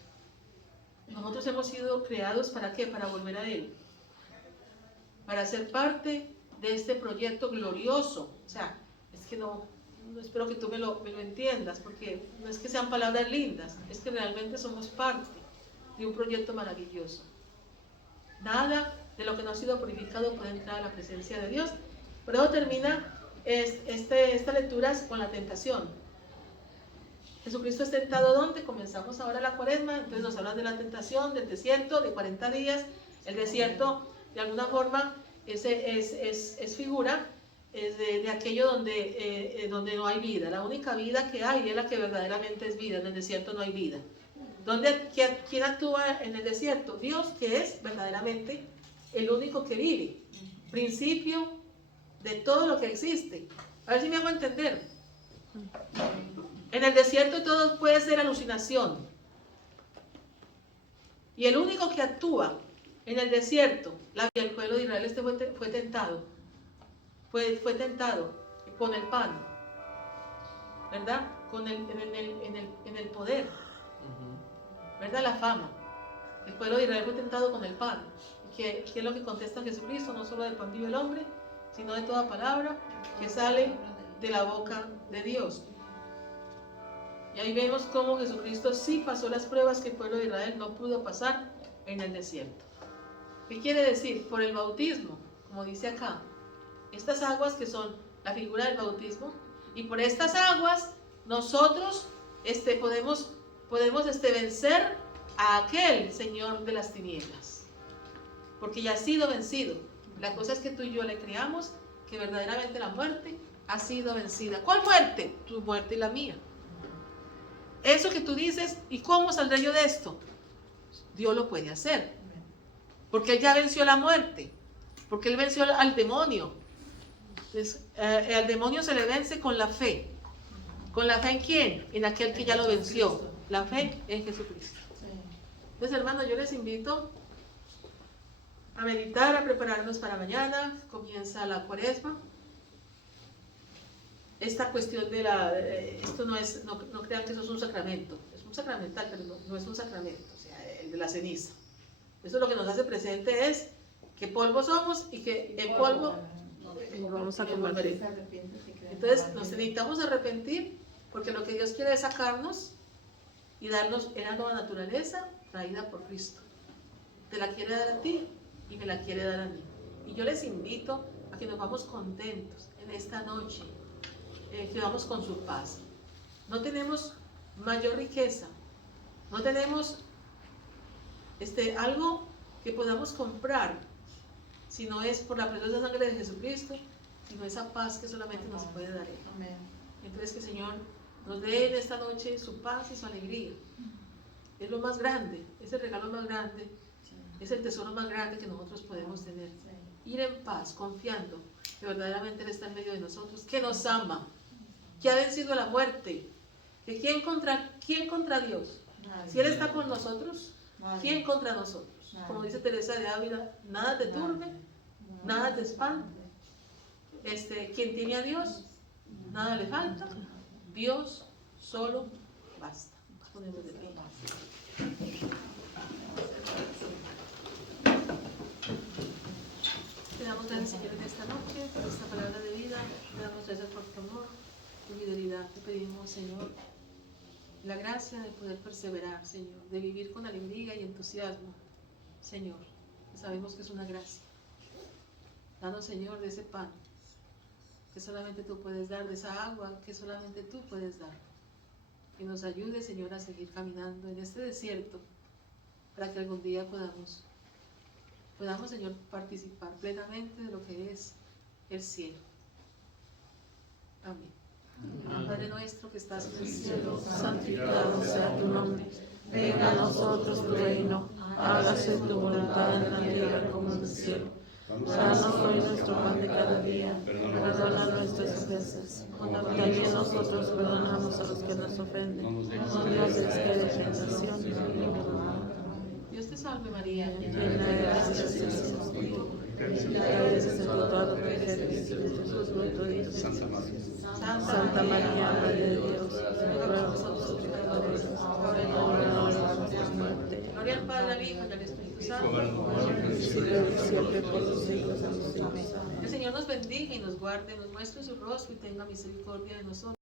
Nosotros hemos sido creados ¿para qué? Para volver a Él. Para ser parte de este proyecto glorioso. O sea, es que no espero que tú me lo entiendas, porque no es que sean palabras lindas, es que realmente somos parte de un proyecto maravilloso. Nada de lo que no ha sido purificado puede entrar a la presencia de Dios. Pero termina esta lectura con la tentación. Jesucristo es tentado ¿dónde? Comenzamos ahora la cuaresma, entonces nos hablan de la tentación, del desierto, de 40 días. El desierto, de alguna forma, es figura de aquello donde no hay vida. La única vida que hay es la que verdaderamente es vida. En el desierto no hay vida. ¿Quién actúa en el desierto? Dios, que es verdaderamente el único que vive. Principio de todo lo que existe. A ver si me hago entender. En el desierto todo puede ser alucinación. Y el único que actúa en el desierto, el pueblo de Israel fue tentado. Fue tentado con el pan, ¿verdad? En el poder, ¿verdad? La fama. El pueblo de Israel fue tentado con el pan. ¿Qué es lo que contesta Jesucristo? No solo del pan vive el hombre, sino de toda palabra que sale de la boca de Dios. Y ahí vemos cómo Jesucristo sí pasó las pruebas que el pueblo de Israel no pudo pasar en el desierto. ¿Qué quiere decir? Por el bautismo, como dice acá, estas aguas que son la figura del bautismo, y por estas aguas nosotros podemos vencer a aquel señor de las tinieblas, porque ya ha sido vencido. La cosa es que tú y yo le creamos que verdaderamente la muerte ha sido vencida. ¿Cuál muerte? Tu muerte y la mía. Eso que tú dices, ¿y cómo saldré yo de esto? Dios lo puede hacer, porque Él ya venció la muerte, porque Él venció al demonio. Entonces, al demonio se le vence con la fe. ¿Con la fe en quién? En aquel que ya lo venció. La fe en Jesucristo. Entonces, hermanos, yo les invito a meditar, a prepararnos para mañana. Comienza la cuaresma. Esta cuestión esto no crean que eso es un sacramento. Es un sacramental, pero no es un sacramento. O sea, el de la ceniza. Eso lo que nos hace presente es que polvo somos y que en polvo nos vamos a convertir. Entonces nos necesitamos arrepentir, porque lo que Dios quiere es sacarnos y darnos la nueva naturaleza traída por Cristo. Te la quiere dar a ti y me la quiere dar a mí. Y yo les invito a que nos vamos contentos en esta noche, que vamos con su paz. No tenemos mayor riqueza, no tenemos algo que podamos comprar, si no es por la preciosa sangre de Jesucristo, sino esa paz que solamente nos puede dar Él. Amén. Entonces que el Señor nos dé en esta noche su paz y su alegría. Es lo más grande, es el regalo más grande, es el tesoro más grande que nosotros podemos tener. Ir en paz, confiando que verdaderamente Él está en medio de nosotros, que nos ama, que ha vencido la muerte. Que ¿quién contra Dios? Si Él está con nosotros, ¿quién contra nosotros? Como dice Teresa de Ávila, nada te turbe, nada te espante. Quien tiene a Dios, nada le falta. Dios solo basta. Ponemos de pie. Te damos gracias, Señor, en esta noche por esta palabra de vida. Te damos gracias por tu amor, tu fidelidad. Te pedimos, Señor, la gracia de poder perseverar, Señor, de vivir con alegría y entusiasmo, Señor, que sabemos que es una gracia. Danos, Señor, de ese pan que solamente tú puedes dar, de esa agua que solamente tú puedes dar. Que nos ayude, Señor, a seguir caminando en este desierto, para que algún día podamos, Señor, participar plenamente de lo que es el cielo. Amén. Padre nuestro que estás en el cielo, santificado sea tu nombre. Venga a nosotros tu reino, hágase tu voluntad en la tierra como en el cielo. Danos hoy nuestro pan de cada día, perdona nuestras ofensas, como también nosotros perdonamos a los que nos ofenden. No nos dejes caer en tentación, Dios te te salve María. Llena de gracia, el Señor es contigo. Bendita eres entre todas las mujeres, y bendito es fruto de tu vientre. Santa María, Madre de Dios, ruega por nosotros pecadores, ahora y en la hora de nuestra muerte. Gloria al Padre, al Hijo y al Espíritu Santo. Siempre por los siglos de los siglos. Que el Señor nos bendiga y nos guarde, nos muestre su rostro y tenga misericordia de nosotros.